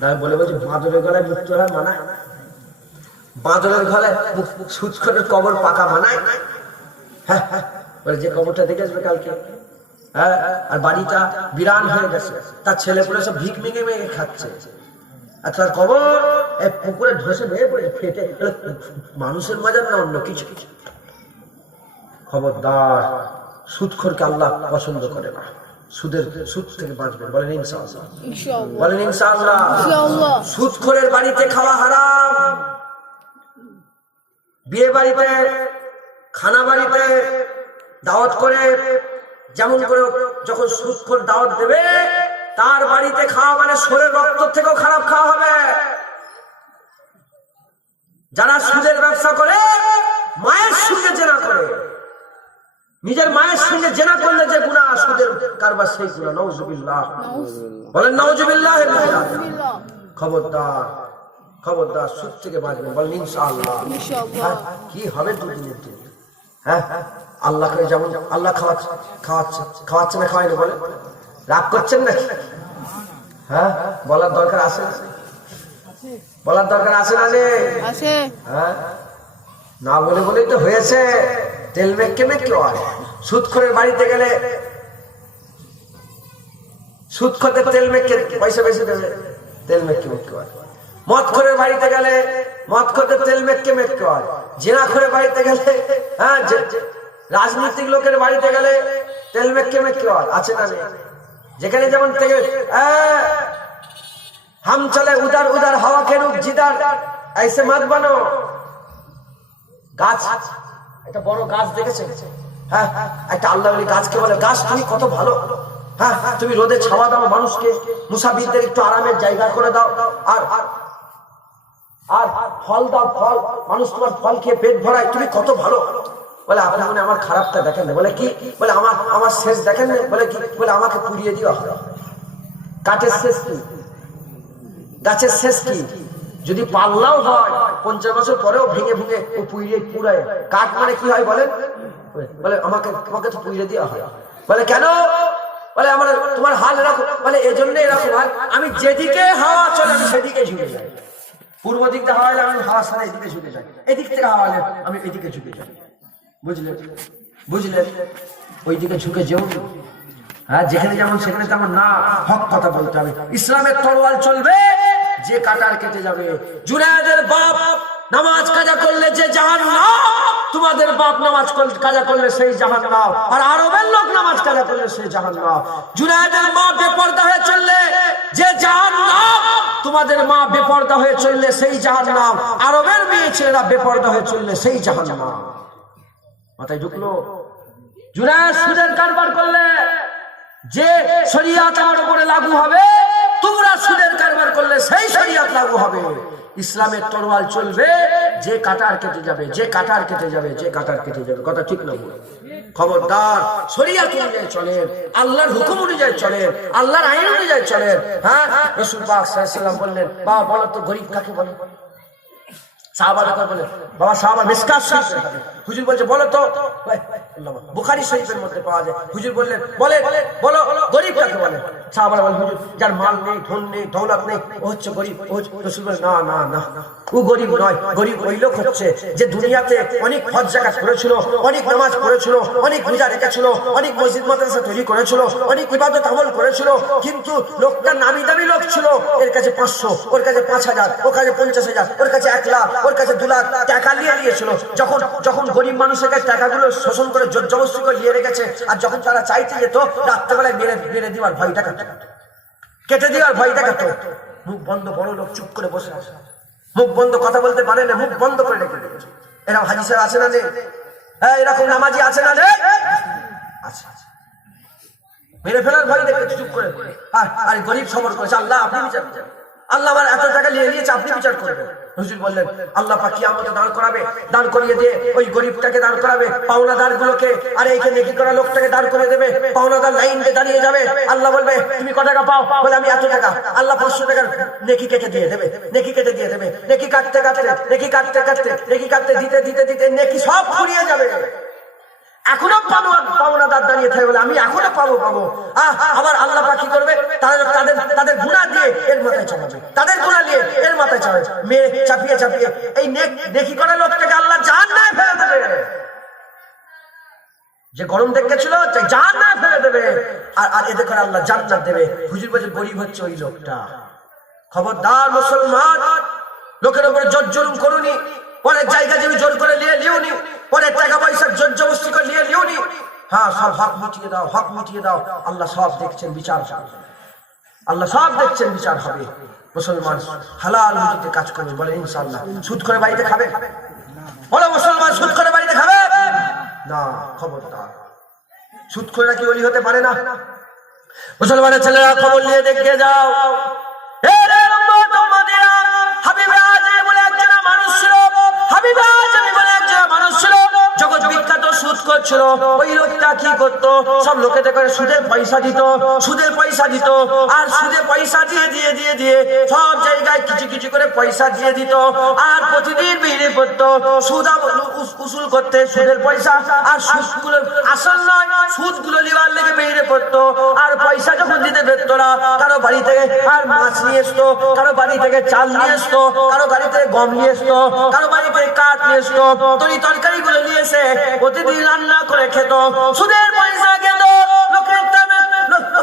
হ্যাঁ বলে বলছে বাঁদরের গলায় মৃত্যু হয় মানায়? বাঁদরের গলায় সুদখোরের কবর পাকা মানায়? হ্যাঁ বলে যে কবরটা দেখে আসবে কালকে। হ্যাঁ আর বাড়িটা বিরান হয়ে গেছে, তার ছেলে পুলে সব ভিক মেঘে খাচ্ছে, আর তার কবর পুকুরে ধসে ভেঙে পড়ে ফেটে। মানুষের মজা না অন্য কিছু। খবরদার, সুদখোরকে আল্লাহ পছন্দ করে না। সুদ থেকে বাঁচবেন। বলেন ইনশাআল্লাহ। বলেন ইনশাআল্লাহ। সুদখোরের বাড়িতে খাওয়া হারাম। বিয়ে বাড়িতে, খানা বাড়িতে দাওয়াত করে, যেমন করে যখন সুদখোর দাওয়াত দেবে, তার বাড়িতে খাওয়া মানে শরীরের রক্ত থেকেও খারাপ খাওয়া হবে। যারা সুদের ব্যবসা করে, মায়ের সঙ্গে জেনা করে, নিজের মায়ের সঙ্গে জেনা করলে যে গুনাহ, সুদের কারবার সেই গুনাহ। নাউজুবিল্লাহ। বলেন নাউজুবিল্লাহ। খবরদার সুদ থেকে বাঁচবেন। বলেন ইনশাআল্লাহ। কি হবে দুদিনের দিন? হ্যাঁ আল্লাহকে যেমন আল্লাহ খাওয়াচ্ছে না, খাওয়াই না? বলে রাগ করছেন নাকি? হ্যাঁ বলার দরকার আছে না? বলার দরকার আছে না? হ্যাঁ না বলেই তো হয়েছে। তেল মেঘকে হয়। সুদখোরের বাড়িতে গেলে সুদখোরদের তেল মেঘকে পয়সা বেশি দেবে, তেল মেঘকে হয়। মদখোরের বাড়িতে গেলে মদখোরদের তেল মেঘকে হয়। জেনাখোরের বাড়িতে গেলে, হ্যাঁ রাজনৈতিক লোকের বাড়িতে গেলে তেল মেঘকে হয়। আছে না? যেখানে যেমন হাম চলে উদার উদার হাওয়া কে রুখ জিদার, ऐसे मत बनो। গাছ, একটা বড় গাছ দেখেছেন? হ্যাঁ একটা আল্লাহওয়ালি গাছকে বলে, গাছ তুমি কত ভালো, হ্যাঁ তুমি রোদে ছাওয়া দাও মানুষকে, মুসাফিরদের একটু আরামের জায়গা করে দাও, আর ফল দাও, ফল মানুষ তোমার ফল খেয়ে পেট ভরায়, তুমি কত ভালো। বলে আপনি মনে আমার খারাপটা দেখেন না? বলে কি? বলে আমার শেষ দেখেন না? বলে কি? বলে আমাকে পুড়িয়ে দিও। কাঠের শেষ কি? গাছের শেষ কি? যদি পাল্লাও হয় 50 বছর পরেও ভেঙে ভেঙে পুড়ায়। কাঠ মানে কি হয় বলেন? বলে আমাকে তো পুড়িয়ে দেওয়া হয়। বলে কেন? বলে আমার তোমার হাল এরকম। বলে এজন্য এরকম হয়, আমি যেদিকে হাওয়া চলে আমি সেদিকে ঝুঁকে যাই। পূর্ব দিক থেকে হাওয়া এলে আমি হাওয়া সারা এদিকে ঝুঁকে যাই, এদিক থেকে হাওয়া এলে আমি এদিকে ঝুঁকে যাই। বুঝলেন? ওই দিকে ঝুঁকে যেও। হ্যাঁ যেখানে যেমন সেখানে তেমন না, হক কথা বলতে হবে। ইসলামের তরোয়াল চলবে, যে কাটার কেটে যাবে। জুনায়েদের বাপ নামাজ কাজা করলে যে জাহান্নাম, তোমাদের বাপ নামাজ কাজা করলে সেই জাহান্নাম, আর আরবের লোক নামাজ কাজা করলে সেই জাহান্নাম। জুনায়েদের মা বেপরদা হয়ে চললে যে জাহান্নাম, তোমাদের মা বেপরদা হয়ে চললে সেই জাহান্নাম, আরবের মেয়ে ছেলেরা বেপরদা হয়ে চললে সেই জাহান্নাম। মাথায় ঢুকলো? জুনায়েদ সুদের কারবার করলে যে শরিয়াত আমার উপরে লাগু হবে, তোমরা সুদের কারবার করলে সেই শরিয়াত লাগু হবে। ইসলামের তরোয়াল চলবে, যে কাটার কেটে যাবে, যে কাটার কেটে যাবে, যে কাটার কেটে যাবে। কথা ঠিক না? খবরদার, শরিয়াত অনুযায়ী চলেন, আল্লাহর হুকুম অনুযায়ী চলেন, আল্লাহর আইন অনুযায়ী চলেন। হ্যাঁ রাসূল পাক সাল্লাল্লাহু আলাইহি ওয়াসাল্লাম বললেন, বাবা বলো তো গরীব কাকে বলে? সাহাবারা বলে, বাবা সাহাবা মিসকাত শরীফ। হুজুর বলছে বলো তো, বুখারী শরীফের মধ্যে পাওয়া যায়। হুজুর বললেন বলো গরীব কাকে বলে? সাহাবারা বলেন হুজুর যার মাল নেই, ধন নেই, দৌলত নেই, ও হচ্ছে গরিব। রাসূল বলেন না না না, ও গরিব নয়। গরিব ওই লোক হচ্ছে যে দুনিয়াতে অনেক হজ যাকাত করেছিল, অনেক নামাজ পড়েছিল, অনেক রোজা রেখেছিল, অনেক মসজিদ মাদ্রাসা তৈরি করেছিল, অনেক ইবাদত আমল করেছিল, কিন্তু লোকটা নামি দামি লোক ছিল। এর কাছে 500, ওর কাছে 5000, ওর কাছে 50,000, ওর কাছে 1 লাখ, ওর কাছে 2 লাখ টাকা নিয়ে নিয়েছিল। যখন গরিব মানুষের কাছে টাকাগুলো শোষণ করে জোর জবরদস্তি করে নিয়ে রেখেছে, আর যখন তারা চাইতে যেত রাত্রেবেলায় মেরে দিবার ভয়টা কেটে দেওয়ার ভয়টা কাটতো। মুখ বন্ধ, বড় লোক চুপ করে বসে আসে, মুখ বন্ধ, কথা বলতে পারে না, মুখ বন্ধ করে রেখে দিয়েছে। এরকম হাজি সাহেব আছে না নেই? এরকম নামাজি আছে না নেই? আচ্ছা, মেরে ফেলার ভয় দেখে চুপ করে। আর গরিব সবর করেছে, আল্লাহ আপনি বিচার করেন, আল্লাহ আমার এত টাকা নিয়ে নিয়েছে, আপনি বিচার করবেন। হুজুর বললেন আল্লাহ পাক কিয়ামতে দাঁড় করাবে, দাঁড় করিয়ে দিয়ে ওই গরিবটাকে দাঁড় করাবে, পাওনাদার গুলোকে আর এইকে নেকি করা লোকটাকে দাঁড় করে দেবে। পাওনাদার লাইন দিয়ে দাঁড়িয়ে যাবে, আল্লাহ বলবে তুমি কত টাকা পাও? বলে আমি এত টাকা। আল্লাহ 500 টাকার নেকি কেটে দিয়ে দেবে, নেকি কেটে দিয়ে দেবে। নেকি কাটতে কাটতে, নেকি কাটতে কাটতে, নেকি কাটতে দিতে দিতে দিতে নেকি সব ফুরিয়ে যাবে। এখনো পাওনাদার দাঁড়িয়ে থাকে, বলে আমি এখনো পাবো। আবার আল্লাহ পাক কি করবে? তাদের গুনাহ দিয়ে এর মাথায় চাপাবে, তাদের গুনাহ দিয়ে এর মাথায় চাপাবে, মেরে চাপিয়ে চাপিয়ে এই নেকি করা লোকটাকে আল্লাহ জাহান্নামে ফেলে দেবে। যে গরম দেখেছিল জাহান্নামে ফেলে দেবে, আর এতে করে আল্লাহ জান্নাত দেবে। হুজুর বলে গরিব হচ্ছে ওই লোকটা। খবরদার মুসলমান, লোকের উপরে জোর জুলুম করুনি, পরের জায়গা জমি জোর করে নিয়ে লিওনি, পরের টাকা পয়সা জোর জবরদস্তি করে নিয়ে লিওনি। হ্যাঁ, সব হক মিটিয়ে দাও, হক মিটিয়ে দাও। আল্লাহ সব দেখছেন, বিচার হবে। আল্লাহ সব দেখছেন, বিচার হবে। মুসলমান হালাল রুজিতে কাজ করবে, বলে ইনশাআল্লাহ। সুদ করে বাড়িতে খাবে? বলো মুসলমান সুদ করে বাড়িতে খাবে না? খবরদার, সুদ করে কি ওলি হতে পারে না? মুসলমানের ছেলেরা খবর নিয়ে দেখে যাও। হাবিবে আজমি বলে একজন মানুষ ছিল, হাবিবে আজমি বলে একজন মানুষ ছিল, জগৎ বিখ্যাত সুদ করছিল। ওই লোকটা কি করতো? সব লোকেতে করে সুদের পয়সা দিত, সুদের পয়সা দিত, আর সুদের পয়সা দিয়ে দিয়ে দিয়ে দিয়ে সব জায়গায় কিছু কিছু করে পয়সা দিয়ে দিত। আর প্রতিদিন বেরিয়ে পড়তো সুদ উসুল করতে, সুদের পয়সা। আর সুদগুলো আসল নয়, সুদগুলো লিবার লেগে বেরিয়ে পড়তো। আর পয়সা যখন দিতে পারতো না, কারো বাড়ি থেকে আর মাছ নিয়ে আসতো, কারো বাড়ি থেকে চাল নিয়ে আসতো, কারো বাড়ি থেকে গম নিয়ে আসতো, কারো বাড়ি থেকে কাঠ নিয়ে আসতো, তরকারি গুলো নিয়ে এসে প্রতিদিন রান্না করে খেত, সুদের পয়সা খেত। লোকের দামে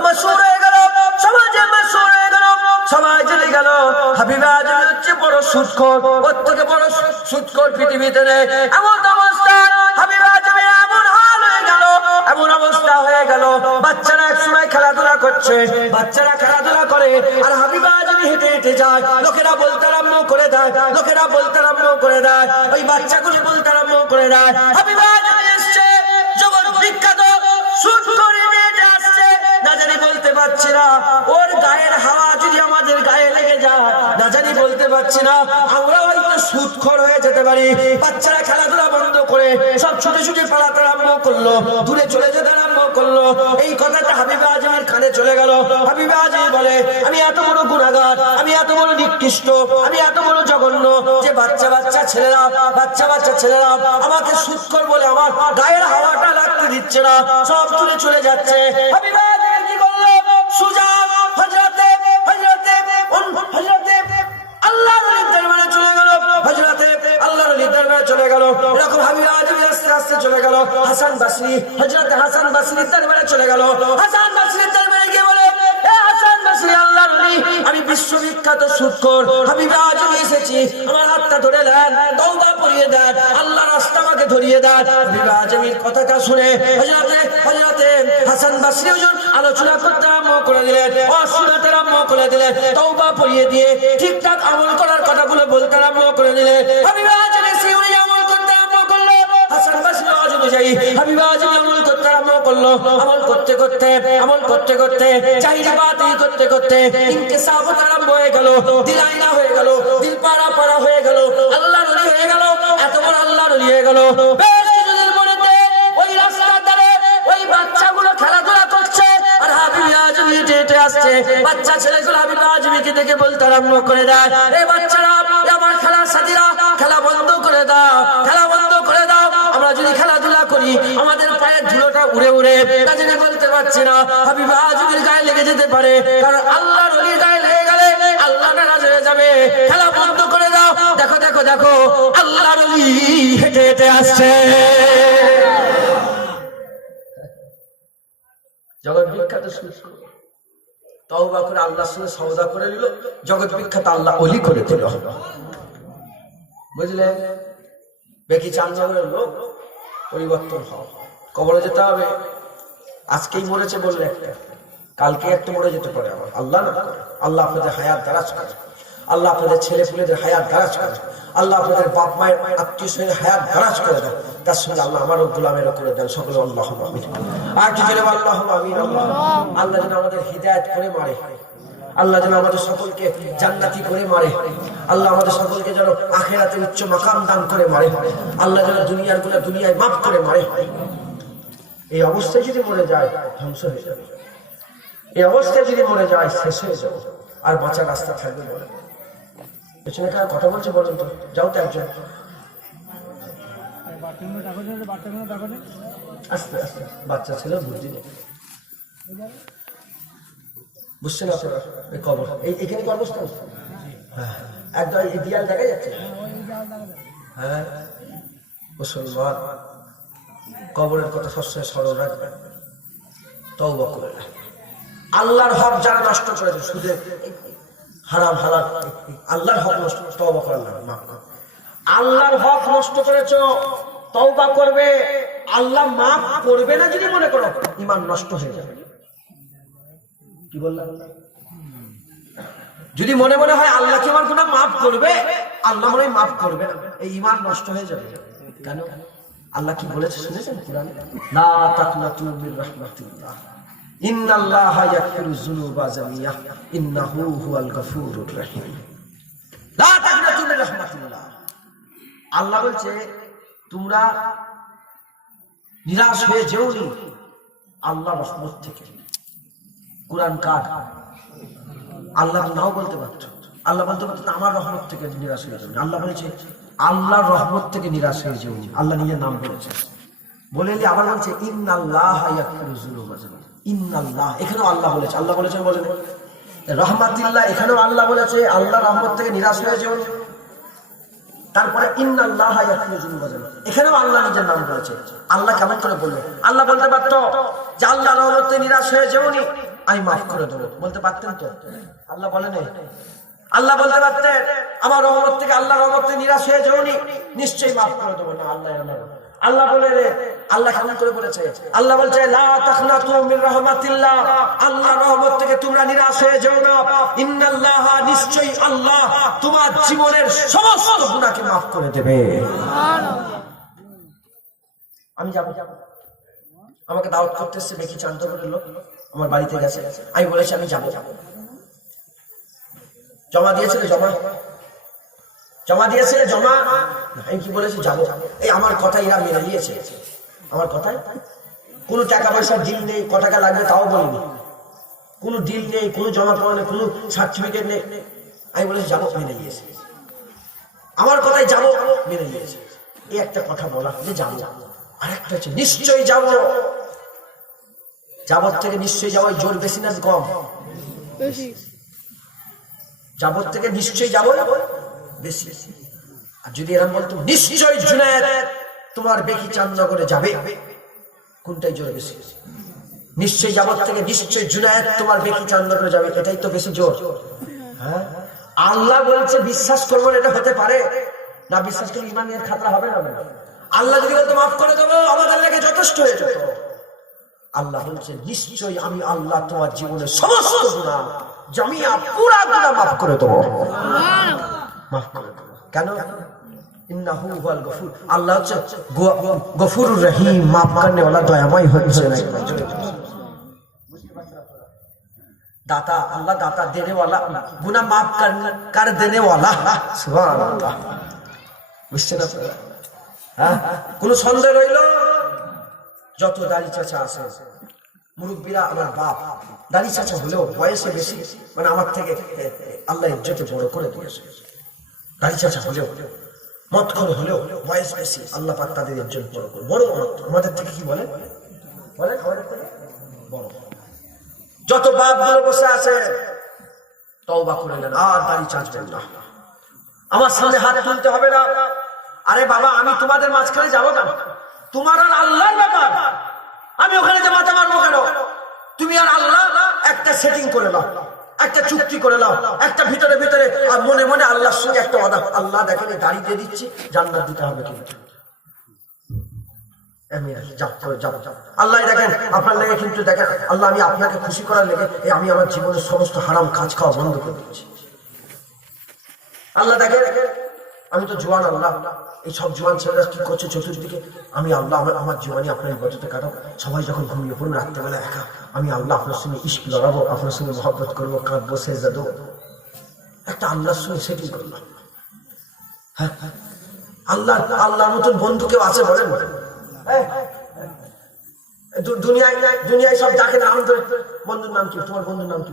মাশহুর হয়ে গেল, সমাজে মাশহুর হয়ে গেল, সবাই জেনে গেল হাবিবে আজমি হচ্ছে বড় সুদখোর। ওর থেকে বড় সুদখোর পৃথিবীতে নেই। এমন অবস্থা হাবিবে আজমি এমন হাল হয়ে গেল, এমন অবস্থা হয়ে গেল। বাচ্চারা এক সময় খেলাধুলা করছে, বাচ্চারা খেলাধুলা করে, আর হাবিবে আজমি হেঁটে হেঁটে যায়। লোকেরা বলতে আরম্ভ করে দেয়, লোকেরা বলতে আরম্ভ করে দেয়, ওই বাচ্চাগুলো বলতে আরম্ভ করে দেয় হাবিবে আজমি এসছে, জগৎ বিখ্যাত সুদ করে নিয়ে আসছে। না জানি বলতে পারছি না, ওর গায়ের হাওয়া যদি আমাদের গায়ে লেগে যায়, না জানি বলতে পারছি না, আমরা হয়তো সুদখোর হয়ে যেতে পারি। বাচ্চারা খেলাধুলা বন্ধ করে সব ছুটে ছুটে পালাতে আরম্ভ করলো, দূরে চলে যেতে আরম্ভ করলো। এই কথাটা হাবিবে আজমির কানে চলে গেল। হাবিবে আজমি বলে আমি এত বড় গুনাহগার, আমি এত বড় নিকৃষ্ট, আমি এত বড় জঘন্য যে বাচ্চা ছেলেরা আমাকে সুদখোর বলে আমার গায়ের হাওয়াটা লাগতে দিচ্ছে না, সব তুলে চলে যাচ্ছে। হাবিবে আজমি কি করলো? সুজা হযরতে আল্লাহর ওলির দরবারে চলে গেল, হযরতে আল্লাহর ওলির দরবারে চলে গেল। এরকম হাবিবে আজমি আস্তে আস্তে চলে গেল হাসান বসরি, হযরতে হাসান বসরির দরবারে চলে গেল। হাসান বসরির দরবারে গিয়ে বলে এ হাসান বসরি, আল্লাহর ওলি, আমি বিশ্ববিখ্যাত সুদখোর হাবিবে আজমি এসেছি, আমার হাতটা ধরে নেন, তওবা পড়িয়ে দেন, আল্লাহর রাস্তা আমাকে ধরিয়ে দেন। হাবিবে আজমির কথাটা শুনে হযরতে হাসান বসরি হুজুর আলোচনা করতে আরম্ভ করে দিলেন, শোনাতে আরম্ভ করে দিলেন, তওবা পড়িয়ে দিয়ে ঠিকঠাক আমল করার কথাগুলো বলতে আরম্ভ করে দিলেন। হাবিবে আজমি সেই আমল করতে আরম্ভ করলো। হাসান বসরি অনুযায়ী হাবিবে আজমি আমল করতে আরম্ভ করলো। আমল করতে করতে চাহিদা বাতিল করতে করতে ইনকিসাব আরম্ভ হয়ে গেল, দিলাইনা হয়ে গেল, দিল পাড়া হয়ে গেল, আল্লাহর ওলি হয়ে গেল, এত বড় আল্লাহর ওলি হয়ে গেল। বেশ কিছুদিন পরে ওই রাস্তার ধারে ওই বাচ্চাগুলো খেলাধুলা করছে, আর হাবিবে আজমি হেঁটে হেঁটে আসছে। বাচ্চা ছেলেগুলো হাবিবে আজমিকে দেখে বলতে আরম্ভ করে দেয়, এই বাচ্চারা, আমার খেলার সাথীরা, খেলা বন্ধ করে দাও, খেলা বন্ধ করে দাও। আমরা যদি খেলাধুলা করি করি আমাদের পায়ের ধুলোটা উড়ে উড়ে কাজে বলতে পারছি না, হাবিবা যদি গায়ে লেগে যেতে পারে, কারণ আল্লাহর ওলির গায়ে লেগে গেলে আল্লাহ নারাজ হয়ে যাবে। খেলা বন্ধ করে দাও, দেখো দেখো দেখো আল্লাহর ওলি হেঁটে হেঁটে আসছে। জগৎ বিখ্যাত তওবা করে আল্লাহর সঙ্গে সওদা করে নিল, জগৎ বিখ্যাত আল্লাহ ওলি করে দিল। বুঝলেন? বেকি চাঞ্চলের লোক পরিবর্তন হও, কবরে যেতে হবে। আজকেই মরেছে বললে একটা, কালকে একটা মরে যেতে পারে। আবার আল্লাহ না করে, আল্লাহ আপনাদের হায়াত দারাজ করে, আল্লাহ আপনাদের ছেলে পুলেদের হায়াত দারাজ করে, আল্লাহ আপনাদের বাপ মায়ের আত্মীয় স্বজনের হায়াত দারাজ করে দেন, তার সঙ্গে আল্লাহ আমারও গোলামেরও করে দেন। সকলে আল্লাহ আমিন। আর কি জেনে আল্লাহ আমিন। আল্লাহ যেন আমাদের হিদায়াত করে মারে, আল্লাহ যেন আমাদের সকলকে জান্নাতি করে মারে, আল্লাহ আমাদের সকলকে যেন আখিরাতে উচ্চ মাকাম দান করে মারে, আল্লাহ যেন দুনিয়ার গুলো দুনিয়ায় মাফ করে মারে। এই অবস্থায় যদি মরে যায় ধ্বংস হয়ে যাবে, এই অবস্থায় যদি মরে যায় শেষ হয়ে যাবে, আর বাঁচার রাস্তা থাকবে বলে। পেছনে কার কথা বলছে বলেন তো? যাও তো একজন আস্তে আস্তে, বাচ্চা ছেলে বুদ্ধি নেই, বুঝছেন আপনারা? এই কবর এইখানে কর্মস্থান, হ্যাঁ একদম এই দিয়াল দেখা যাচ্ছে। হ্যাঁ মুসলমান কবরের কথা সবসময় স্মরণ রাখবেন, তওবা করে আল্লাহর হক যারা নষ্ট করেছে, সুদে হারাম হালাল আল্লাহর হক নষ্ট, তওবা করার মাফ কর। আল্লাহর হক নষ্ট করেছো, তওবা করবে, আল্লাহ মাফ করবে না যদি মনে করো, ঈমান নষ্ট হয়ে যাবে। কি বললাম? যদি মনে মনে হয় আল্লাহ কি আমার গুনাহ মাফ করবে, আল্লাহ মনে হয় মাফ করবে না, এই ঈমান নষ্ট হয়ে যাবে। কেন? আল্লাহ কি বলেছে শুনেছেন কুরআনে? লা তাকনাতু মির রাহমাতিল্লাহ ইন্নাল্লাহা ইয়াগফিরুয যুনুবা জামিআ ইন্নাহু হুয়াল গফুরুর রহিম। লা তাকনাতু মির রাহমাতিল্লাহ, আল্লাহ বলছে তোমরা নিরাশ হয়ে যেও না আল্লাহর রহমত থেকে। কুরআন কার? আল্লাহ নাও বলতে পারতো, আল্লাহ বলতে পারতো আমার রহমত থেকে নিরাশ হয়ে যাবে। আল্লাহ বলেছে আল্লাহর রহমত থেকে নিরাশ হয়ে যেও না, আল্লাহ নিজের নাম বলেছে। বলে আবার বলছে ইন্নাল্লাহা ইয়াগফিরুয যুনুবা জামিআ, ইন্নাল্লাহ এখানেও আল্লাহ বলেছে, আল্লাহ বলেছেন বলেন রহমাতিল্লাহ, এখানেও আল্লাহ বলেছে আল্লাহর রহমত থেকে নিরাশ হয়ে যেও না। তারপরে ইন্নাল্লাহা ইয়াগফিরুয যুনুবা জামিআ, এখানেও আল্লাহ নিজের নাম বলেছে। আল্লাহ কেমন করে বললো? আল্লাহ বলতে পারতো যে আল্লাহর রহমত থেকে নিরাশ হয়ে যেও না, আমি মাফ করে দেবো, বলতে পারতেন তো? আল্লাহ বলেন, আল্লাহ বলতে পারতেন আমার রহমত থেকে, আল্লাহ রহমত থেকে নিরাশ হয়ে যেও না, নিশ্চয়ই মাফ করে দেবো না। আল্লাহ বলে রে, আল্লাহ কেমন করে বলেছে? আল্লাহ বলছে লা তাকনাতু মির রাহমাতিল্লাহ, আল্লাহর রহমত থেকে তোমরা নিরাশ হয়ে যেও না, ইন্নাল্লাহা নিশ্চয়ই আল্লাহ তোমার জীবনের সমস্ত গুনাহকে মাফ করে দেবে। আমি যাব, আমাকে দাওয়াত করতে এসেছে দেখি চান্তপুরের লোক, আমার বাড়িতে গেছে, আমি বলেছি আমি যাবো। জমা দিয়েছিল, জমা দিয়েছে, জমা আমি কি বলেছি যাবো। এই আমার কথা এরা মেনে নিয়েছে, আমার কথায় কোনো টাকা পয়সার ডিল নেই, ক টাকা লাগবে তাও বলিনি, কোনো ডিল নেই, কোনো জমা পড়া নেই, কোনো সার্টিফিকেট নেই, আমি বলেছি যাবো, মেনে নিয়েছে। আমার কথায় যাবো, মেনে নিয়েছে। এই একটা কথা বলা যে যাবো, আরেকটা হচ্ছে নিশ্চয়ই যাবো। যাবত থেকে নিশ্চয়ই যাবো, জোর বেশি না কম? যাবত থেকে নিশ্চয়ই যাবো বেশি। আর যদি এরকম বলতো নিশ্চয়ই জুনায়েদ তোমার বেকি চাঁদনগরে যাবে, কোনটাই জোর বেশি? নিশ্চয়ই যাবত থেকে নিশ্চয়ই জুনায়েদ তোমার বেকি চাঁদনগরে যাবে, এটাই তো বেশি জোর। হ্যাঁ, আল্লাহ বলছে বিশ্বাস করবো, এটা হতে পারে না? বিশ্বাস করলে ইমানের খাতরা হবে না? আল্লাহ যদি বলতো মাফ করে দেবো, আমাদের লেগে যথেষ্ট হয়ে যেত। আল্লাহ বলছে নিশ্চয়ই আমি আল্লাহ তোমার জীবনের সমস্ত গুনাহ জামিয়া পুরা গুনাহ মাফ করে দেবো, মাফ করে দেবো। কেন? ইন্নাহু হুয়াল গফুর, আল্লাহ হচ্ছে গফুরুর রহিম, মাফ করনে वाला, দয়াময় হচ্ছে না। दाता, अल्लाह दाता, देने वाला, गुनाह माफ कर देने वाला। सुभान अल्लाह। বুঝছেন আপনারা? হ্যাঁ, কোন সন্দেহ রইল? যত দাড়ি চাচা আছে, মুরব্বীরা, আমার বাপ দাড়ি চাচা হলেও বয়সে বেশি, মানে আমার থেকে আল্লাহ ইজ্জতে বড় করে দিয়েছে। দাড়ি চাচা হলেও মত করে হলেও বয়স বেশি, আল্লাহ পাক তাদের একজন বড় করে, বড় আমাদের থেকে কি বলে বলে আমাদের থেকে বড়। যত বাপ গুলো বসে আছে তওবা করে নেন, আর দাড়ি চাঁচবেন না, আমার সামনে হাত তুলতে হবে না। আরে বাবা, আমি তোমাদের মাঝখানে যাবো কেন? তোমার আর আল্লাহর ব্যাপার, আমি ওখানে যে মাথা মারবো কেন? তুমি আর আল্লাহ একটা সেটিং করে নাও, একটা চুক্তি করে নাও, একটা ভিতরে ভিতরে, আর মনে মনে আল্লাহর সঙ্গে একটা ওয়াদা, আল্লাহ দেখেন দাড়ি দিয়ে দিচ্ছি, জান্নাত দিতে হবে কিন্তু আল্লাহ দেখেন আপনার লেগে, কিন্তু দেখেন আল্লাহ আমি আপনাকে খুশি করার লেগে আমি আমার জীবনের সমস্ত হারাম কাজ খাওয়া বন্ধ করে দিচ্ছি। আল্লাহ দেখেন আমি তো জোয়ান, আল্লাহ এই সব জোয়ান ছেলেরা কি করছে চতুর্দিকে, আমি আল্লাহ আমার জীবনে আপনার গততে কাটাবো, সবাই যখন ঘুমিয়ে পড়বে রাত্রেবেলা একা, আমি আল্লাহ আপনার সঙ্গে ইশক লড়াবো, আপনার সঙ্গে মহব্বত করবো, কাঁদবো, সেজদা দেবো, একটা আল্লাহর সঙ্গে সেটিং করলাম। হ্যাঁ, আল্লাহর মতন বন্ধু কেউ আছে বলেন? দুনিয়ায় সব ডাকে নাম ধরে, বন্ধুর নাম কি? তোমার বন্ধুর নাম কি?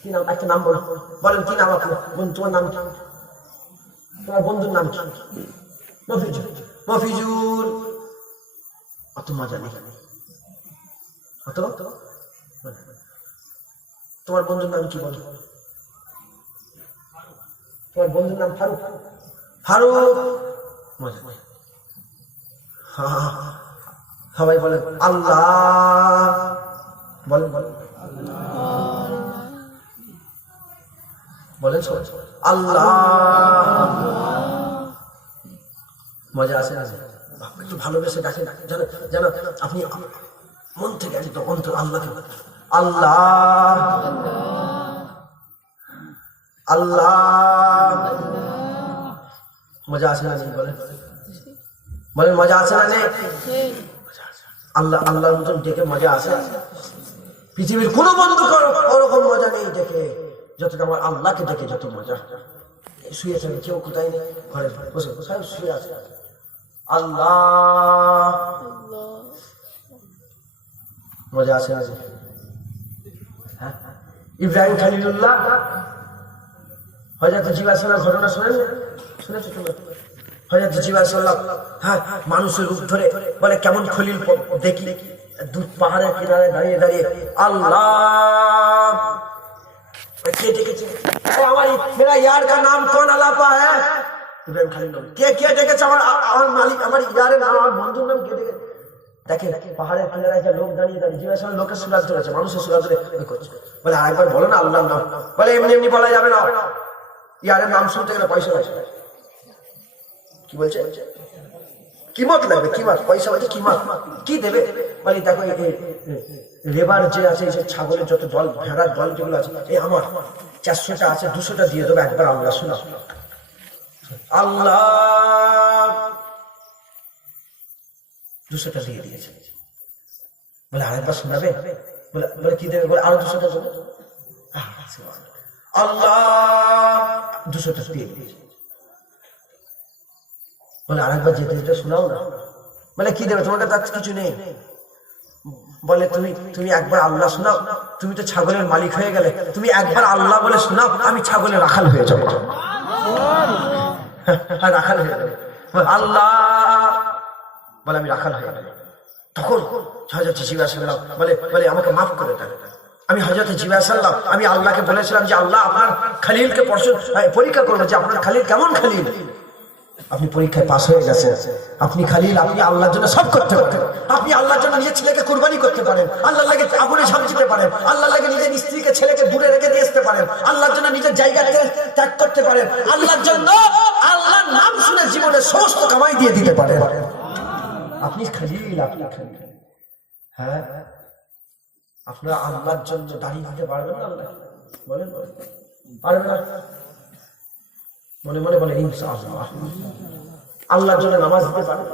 কি নাম? একটা নাম বলেন, কি নাম আপনার? তোমার নাম কি? তোমার বন্ধুর নাম কি? মফিজুল। অত মজা নেই, অত। তোমার বন্ধুর নাম কি বলো? তোমার বন্ধুর নাম ফারুক। মজা নেই। সবাই বলেন আল্লাহ, বলেন সবাই আল্লাহ। মজা আছে না? একটু ভালোবেসে ডাকেন, যেন আপনি মন থেকে একদম অন্তর আল্লাহকে, আল্লাহ আল্লাহ। মজা আছে না? বলেন মজা আছে না? আল্লাহর মতন ডেকে মজা আছে? পৃথিবীর কোন বন্ধু ওরকম মজা নেই ডেকে, যতটা আমার আল্লাহকে ডেকে যত মজা। শুয়েছেন কেউ কোথায় নেই, ঘরে বসে শুয়ে আছে, আল্লাহ। মজা আছে? হ্যাঁ, ইব্রাহিম খলিলুল্লাহ হযরত জিবাসের ঘটনা শুনেছো তোমরা? হযরত জিবাসল্লাহ, হ্যাঁ, মানুষের রূপ ধরে বলে কেমন খলিল দেখি, দুধ পাহাড়ের কিনারে দাঁড়িয়ে দাঁড়িয়ে আল্লাহ। কে ডেকেছে? আমার মেরা ইয়ার কা নাম কোন আলাপা হ্যাঁ? ইব্রাহিম খলিল। কে ডেকেছে? আমার মালিক, আমার ইয়ারের নাম, আমার বন্ধুর নাম কে ডেকেছে? দেখে পাহাড়ের কিনারে একটা লোক দাঁড়িয়ে জিজ্ঞাসা, লোকের সুরাত ধরেছে, মানুষের সুরাত ধরে করছে, বলে আরেকবার বলো না আল্লাহর নাম। বলে এমনি বলা যাবে না, ইয়ারের নাম শুনতে গেলে পয়সা আছে। কি বলছে? কিমত লাগবে, কিমত, পয়সা বলছে কিমত, কি দেবে? বলে দেখো লেবার যে আছে, ছাগলের যত দল, ভেড়ার দল যেগুলো আছে, আমার 400টা আছে, 200টা দিয়ে দেবো একবার আল্লাহ শোনা। আল্লাহ 200টা দিয়ে দিয়েছে। বলে আরেকবার শোনাবে? বলে কি দেবে? বলে আরো 200টা দেবে। আল্লাহ 200টা দিয়ে দিয়েছে। বলে আরেকবার যেতে শোনাও না। বলে কি দেবে? তোমার কাছে কিছু নেই। বলে তুমি একবার আল্লাহ শোনাও, তুমি তো ছাগলের মালিক হয়ে গেলে, তুমি একবার আল্লাহ বলে শোনাও, আমি ছাগলের রাখাল হয়ে যাবো। রাখাল হয়ে যাবে। আল্লাহ বলে আমি রাখাল হয়ে গেলাম। তখন হযরত জিবরাইল বলে আমাকে মাফ করে দেন। আমি হযরত জিবরাইল, আমি আল্লাহকে বলেছিলাম যে আল্লাহ আপনার খলিলকে পরীক্ষা করবো, যে আপনার খলিল কেমন খলিল। আপনি পরীক্ষায় পাস হয়ে গেছে, আপনি খলিল, আপনি আল্লাহর জন্য সব করতে পারেন, আপনি আল্লাহর জন্য নিজের ছেলেকে কুরবানি করতে পারেন, আল্লাহর লাগে আগুনে ঝাঁপ দিতে পারেন, আল্লাহর লাগে নিজের স্ত্রীকে ছেলেকে দূরে রেখে দিয়ে আসতে পারেন, আল্লাহর জন্য নিজের জায়গা ত্যাগ করতে পারেন, আল্লাহর জন্য আল্লাহর নাম শুনে জীবনে সমস্ত কামাই দিয়ে দিতে পারেন। আপনি খলিল, আপনি খলিল। হ্যাঁ, আপনারা আল্লাহর জন্য দাঁড়িয়ে দিতে পারবেন না? আল্লাহ বলেন পারবেন না? মনে মনে বলে ইনশাআল্লাহ। আল্লাহর জন্য নামাজ দিতে পারবে?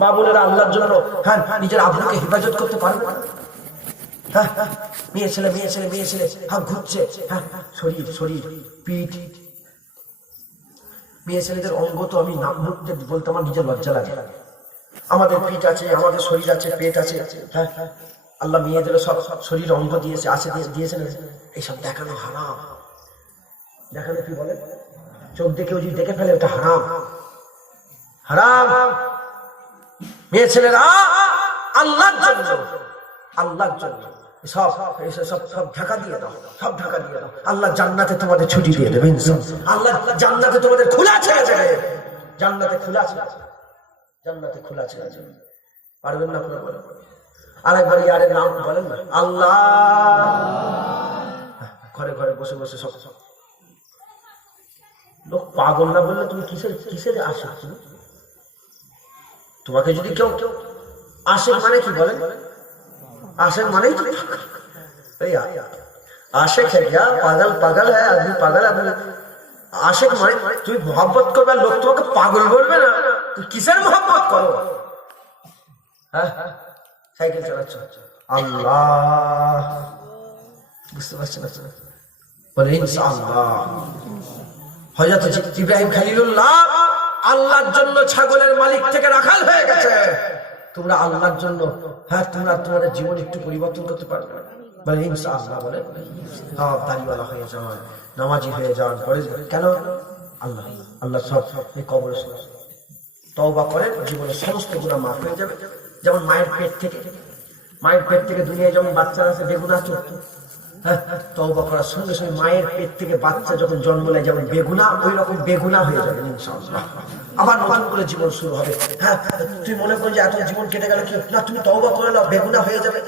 মা বোনেরা আল্লাহর জন্য হ্যাঁ নিজের আব্বুকে হেফাজত করতে পারবে? হ্যাঁ, মেয়ে ছেলে হ্যাঁ ঘুরছে, হ্যাঁ শরীর পিঠ, মেয়ে ছেলেদের অঙ্গ তো আমি নাম বলতে আমার নিজের লজ্জা লাগে। আমাদের পিঠ আছে, আমাদের শরীর আছে, পেট আছে, হ্যাঁ আল্লাহ মেয়েদেরও সব শরীর অঙ্গ দিয়েছে, আছে দিয়েছেন। এইসব দেখানো হারাম। দেখানো কি বলে? চোখ দেখে যদি দেখে ফেলে ওটা হারাম। হারাম। মেয়ে ছেলেরা আল্লাহর জন্য, আল্লাহর জন্য সব সব সব ঢাকা দিয়ে দাও, সব ঢাকা দিয়ে দাও। আল্লাহ জান্নাতে তোমাদের ছুটি দিয়ে দেবে ইনশাআল্লাহ। আল্লাহ জান্নাতে তোমাদের খোলা ছেড়ে দেবে, জান্নাতে খোলা ছেড়ে দেবে, জান্নাতে খোলা ছেড়ে দেবে। পারবেন না আপনারা? বলেন আরেকবার ইয়ারের নাম বলেন না, আল্লাহ। ঘরে ঘরে বসে বসে সব লোক পাগল না বললে তুমি কিসের কিসের আশা? তোমাকে যদি কেউ কেউ আসে মানে কি বলেন? आशिक माने आशिक है क्या? पागल पागल है आदमी, पागल आदमी। आशिक माने तुम मोहब्बत करबे, लोग তোমাকে পাগল বলবে না। তুই কিসের মোহব্বত করো? হ্যাঁ, সাইকেল চালাচ্ছ, আল্লাহ বুঝতে পারছেন না? বলে ইনশাআল্লাহ। হযরত ইব্রাহিম খলিলুল্লাহ আল্লাহর জন্য ছাগলের মালিক থেকে রাখাল হয়ে গেছে। তোমরা আল্লাহর জন্য, হ্যাঁ, তোমরা তোমাদের জীবন একটু পরিবর্তন করতে পারবে না? বলে ইনশাআল্লাহ। বলে সব দাড়িওয়ালা হয়ে যান, নামাজি হয়ে যান, পরে কেন? আল্লাহ আল্লাহ সব এই কবরে তওবা করেন, জীবনের সমস্ত গুনাহ মাফ হয়ে যাবে। যেমন মায়ের পেট থেকে দুনিয়ায় যেমন বাচ্চারা আছে বেগুনা চোখ, হ্যাঁ, তওবা করার সঙ্গে সঙ্গে মায়ের পেট থেকে বাচ্চা যখন জন্ম নেয় যেমন বেগুনা, ওই রকম বেগুনা হয়ে যাবে ইনশাআল্লাহ। আবার নতুন করে জীবন শুরু হবে। হ্যাঁ, তুই মনে কর যে এত জীবন কেটে গেল, কি না, তুমি তওবা করে নাও, বেগুনা হয়ে যাবে।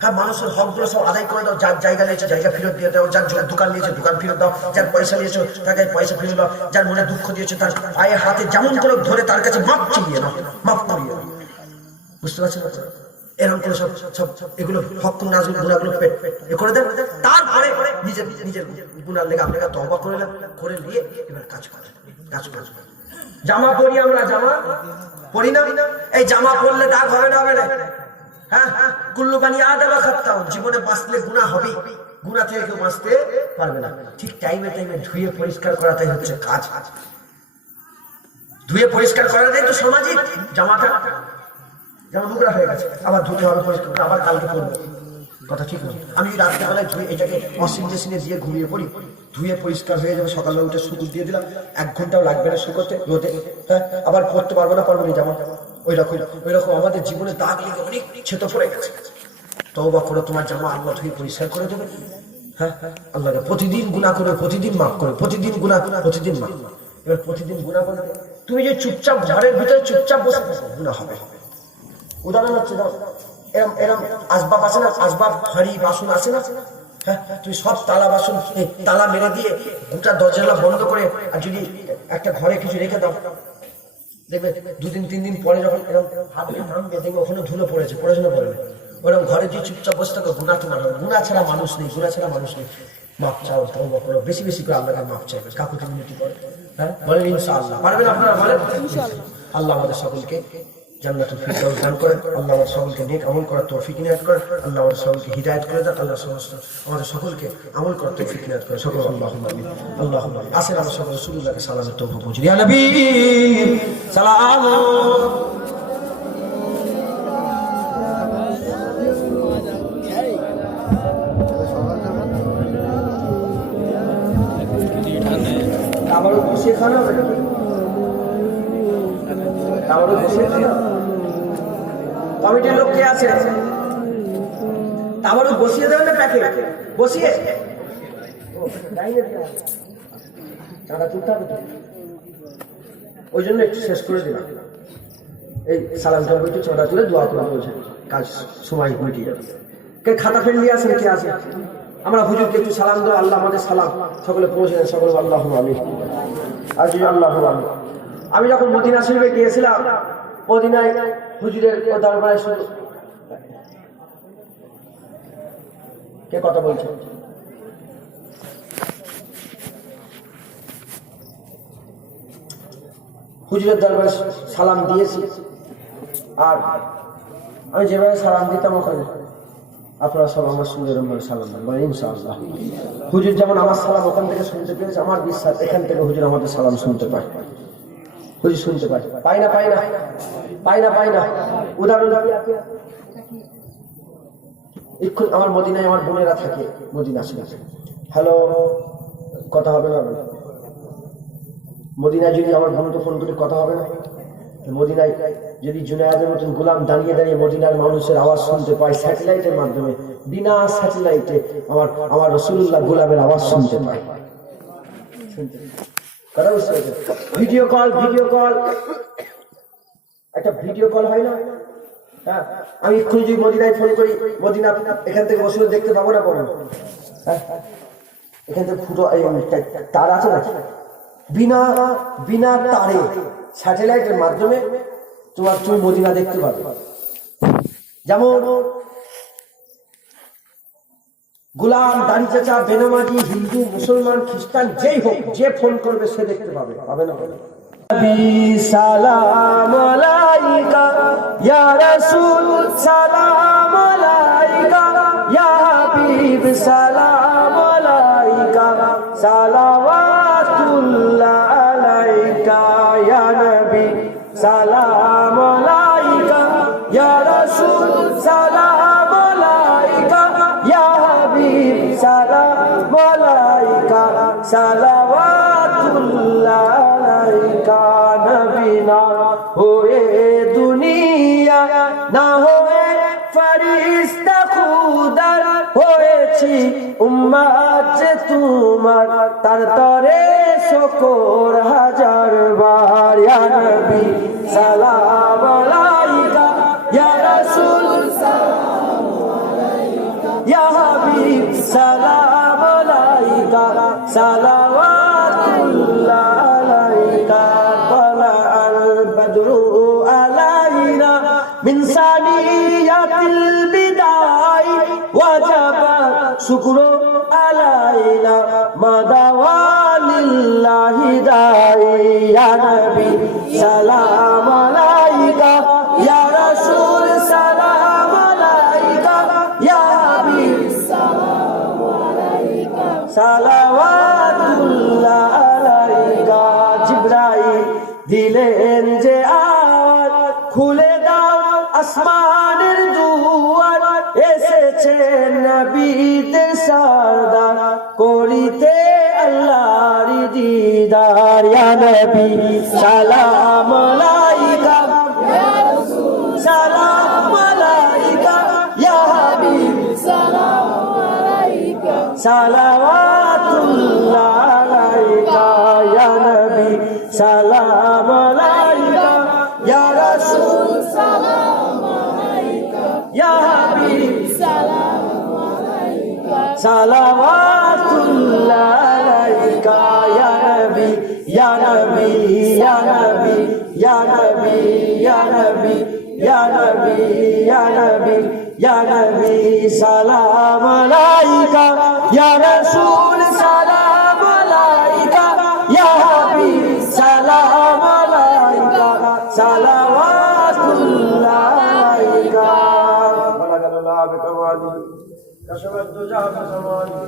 হ্যাঁ, মানুষের হকগুলো সব আদায় করে দাও। যার জায়গা নিয়েছে জায়গা ফেরত দিয়ে দাও, যার দোকান নিয়েছে দোকান ফেরত দাও, যার পয়সা নিয়েছো তাকে পয়সা ফেরত দাও, যার মনে দুঃখ দিয়েছে তার পায়ে হাতে যেমন করে ধরে তার কাছে মাপ চাইয়ে নাও, মাপ করিয়ে নাও। বুঝতে পারছেন? এরকম করে সব সব এগুলো হক নাজুল গুনাহগুলো এ করে দেন। তারপরে নিজের নিজের গুনার লেগে আপনাকে তওবা করে নিয়ে এবার কাজ করেন। জামা পরি, আমরা জামা পরি না? এই জামা পরলে দাগ হবে না? হবে না? হ্যাঁ, কুল্লু বানি আদম খাত্তাউন। জীবনে বাঁচলে গুনাহ হবে, গুনাহ থেকে কেউ বাঁচতে পারবে না। ঠিক টাইমে টাইমে ধুয়ে পরিষ্কার করাটাই হচ্ছে কাজ। ধুয়ে পরিষ্কার করাটাই তো সামাজিক। জামাটা যেমন নোংরা হয়ে গেছে, আবার ধুতে হবে, পরিষ্কার করে আবার কালকে পরবো, কথা ঠিক নয়। আমি রাত্রেবেলায় ধুয়ে এটাকে ওয়াশিং মেশিনে দিয়ে ঘুমিয়ে পড়ি, ধুয়ে পরিষ্কার হয়ে যাবে, সকালে উঠে শুকুর দিয়ে দিলাম, 1 ঘন্টাও লাগবে না শুকোতে রোদে। হ্যাঁ, আবার পরতে পারবো না জামা। ওই রকম আমাদের জীবনে দাগ লেগে অনেক ছেতো পড়ে গেছে। তওবা করো, তোমার জামা আল্লাহ ধুয়ে পরিষ্কার করে দেবে। হ্যাঁ, আল্লাহকে প্রতিদিন গুনাহ করে, প্রতিদিন মাফ করে, প্রতিদিন গুনাহ, প্রতিদিন মাফ। এবার প্রতিদিন গুনাহ বলতে তুমি যে চুপচাপ ঘরের ভিতরে চুপচাপ বসে থাকো, গুনাহ হবে। উদাহরণ হচ্ছে এরম এরম আসবাব আছে না, আসবাব হাঁড়ি বাসন আছে না, হ্যাঁ, তুমি সব তালা বাসন তালা মেরে দিয়ে গোটা দরজা বন্ধ করে আর যদি একটা ঘরে কিছু রেখে দাও, দেখবে 2 দিন 3 দিন পরে যখন এরকম হাত দিয়ে নামবে দেখবে ওখানে ধুলো পড়েছে, পড়াশোনা পড়বে। ওরকম ঘরে দিয়ে চুপচাপ বসে থাকো, গুনাহ তোমার হবে। গুনাহ ছাড়া মানুষ নেই, গুনাহ ছাড়া মানুষ নেই। মাপ চাও, তওবা করো, বেশি বেশি করে আল্লাহকে মাপ চাইবে, কাকুতি মিনতি করে। হ্যাঁ, বলেন ইনশাআল্লাহ। পারবেন আপনারা? বলেন ইনশাআল্লাহ। আল্লাহ আমাদের সকলকে জান্নাতুল ফিরদাউস দান করেন। আল্লাহ আমাদের সকলকে নেক আমল করার তৌফিক ইনায়াত করেন। আল্লাহ আমাদের সকলকে হিদায়াত করে দেন। আল্লাহ আমাদের সকলকে আমল করার তৌফিক ইনায়াত করেন। সকল আল্লাহুম্মা আমিন, আল্লাহুম্মা আমিন। আসেন আমরা সকল রাসূলুল্লাহকে সালামের তৌফিক পৌঁছে দিই। ইয়া নবী সালাম। আবারও বসে খানা হবে, আবারও বসে খানা। কমিটির লোক কে আছে? আবারও বসিয়ে দেবেন না প্যাকেট? বসিয়ে চাঁদা তুলতে হবে তো, ওই জন্য একটু শেষ করে দিলাম। এই সালামটা বইতে চাঁদা তুলে দোয়া করে বলছে, কাজ সময় মিটে যাবে। কে খাতা ফেল দিয়ে আসেন? কে আছে? আমরা হুজুরকে একটু সালাম দেবো। আল্লাহ আমাদের সালাম সকলে পৌঁছে দেন। সকলে আল্লাহুম্মা আমিন। আর যদি আল্লাহুম্মা আমিন। আমি যখন মদিনা শরীফে গিয়েছিলাম, মদিনায় হুজুরের দরবারে শুধু কে কথা বলছে? হুজুরের দরবারে সালাম দিয়েছি, আর আমি যেভাবে সালাম দিতাম ওখানে আপনারা সব আমার সঙ্গে সালাম দেন ইনশাআল্লাহ। হুজুর যেমন আমার সালাম ওখান থেকে শুনতে পেয়েছে, আমার বিশ্বাস এখান থেকে হুজুর আমাদের সালাম শুনতে পায়। হুজুর শুনতে পায়, পাই না পাই না পাই না পাই না। উদাহরণ এক্ষুন আমার মদিনায় আমার বোনেরা থাকে, মদিনা আসলে হ্যালো কথা হবে না? মদিনায় যদি আমার বোন তো ফোন করে কথা হবে না? মদিনায় যদি জুনায়েদের মতন গোলাম দাঁড়িয়ে দাঁড়িয়ে মদিনার মানুষের আওয়াজ শুনতে পায় স্যাটেলাইটের মাধ্যমে, বিনা স্যাটেলাইটে আমার রাসূলুল্লাহ গোলামের আওয়াজ শুনতে পায়। ভিডিও কল একটা ভিডিও কল হয় না? হ্যাঁ, আমি এক্ষুনি যদি মদিনায় ফোন করি, মদিনা এখান থেকে বসে দেখতে পাবো না? পাবো। হ্যাঁ, এখান থেকে ফুটো তার আছে না, বিনা তারে স্যাটেলাইটের মাধ্যমে তুমি মদিনা দেখতে পাবে। যেমন গোলাম, দাড়ি চাচা, বেনামাজি, হিন্দু, মুসলমান, খ্রিস্টান, যেই হোক, যে ফোন করবে সে দেখতে পাবে। পাবে না? সালাম আলাইকা ইয়া রাসূল, সালাম আলাইকা ইয়া হাবিব, সালাম আলাইকা, সালাওয়াতুল্লাহ আলাইকা ইয়া নবী, সালাম আলাইকা ইয়া রাসূল, সালাম আলাইকা ইয়া হাবিব, সালাম আলাইকা, সালাওয়াতুল্লাহ আলাইকা। নবী না হয়ে দুনিয়া, না হয়ে ফেরেশতা খুদার হয়েছি উম্মত যে তোমার, তার তরে শুকর হাজার বার। ইয়া নবী সালাম আলাইকা ইয়া রাসূল, সালাম আলাইকা ইয়া হাবিব, সালাম আলাইকা, সালাওয়াতুল্লাহ আলাইকা। তালা আল বদরু আলাইনা মিন সানিয়াতিল বিদাই, ওয়াজাবা শুকরু আলাইনা মাদাওয়া লিল্লাহি দাই। ইয়া নবী সালাম আলাইকা ইয়া রাসূল, সালাম আলাইকা ইয়া হাবিব, সালাম আলাইকা, সালাওয়াতুল্লাহ আলাইকা। জিবরাইল দিলেন যে আওয়াজ, খুলে দাও আসমানের দুয়ার, এসেছে নবীদের সরদার, করিতে আল্লাহর দিদার। ইয়া নবী সালাম আলাইকা ইয়া রাসূল, সালাম আলাইকা ইয়া হাবিব, সালাম আলাইকা, সালাওয়াতুল্লাহ আলাইকা ইয়া নবী, সালাম আলাইকা ইয়া রাসূল, সালাম আলাইকা ইয়া হাবিব, সালাম আলাইকা, সালাওয়াতুল্লাহ আলাইকা ইয়া নবী, ইয়া নবী, ইয়া নবী, ইয়া নবী, ইয়া নবী, ইয়া নবী, ইয়া নবী, ইয়া নবী, সালাম আলাইকা ইয়া রাসূল, সালাম আলাইকা ইয়া হাবিব, সালাম আলাইকা, সালাওয়াতুল্লাহ আলাইকা। বালাগাল্লাহ বিকামালি কাশাফাত দুজা বিজামানি,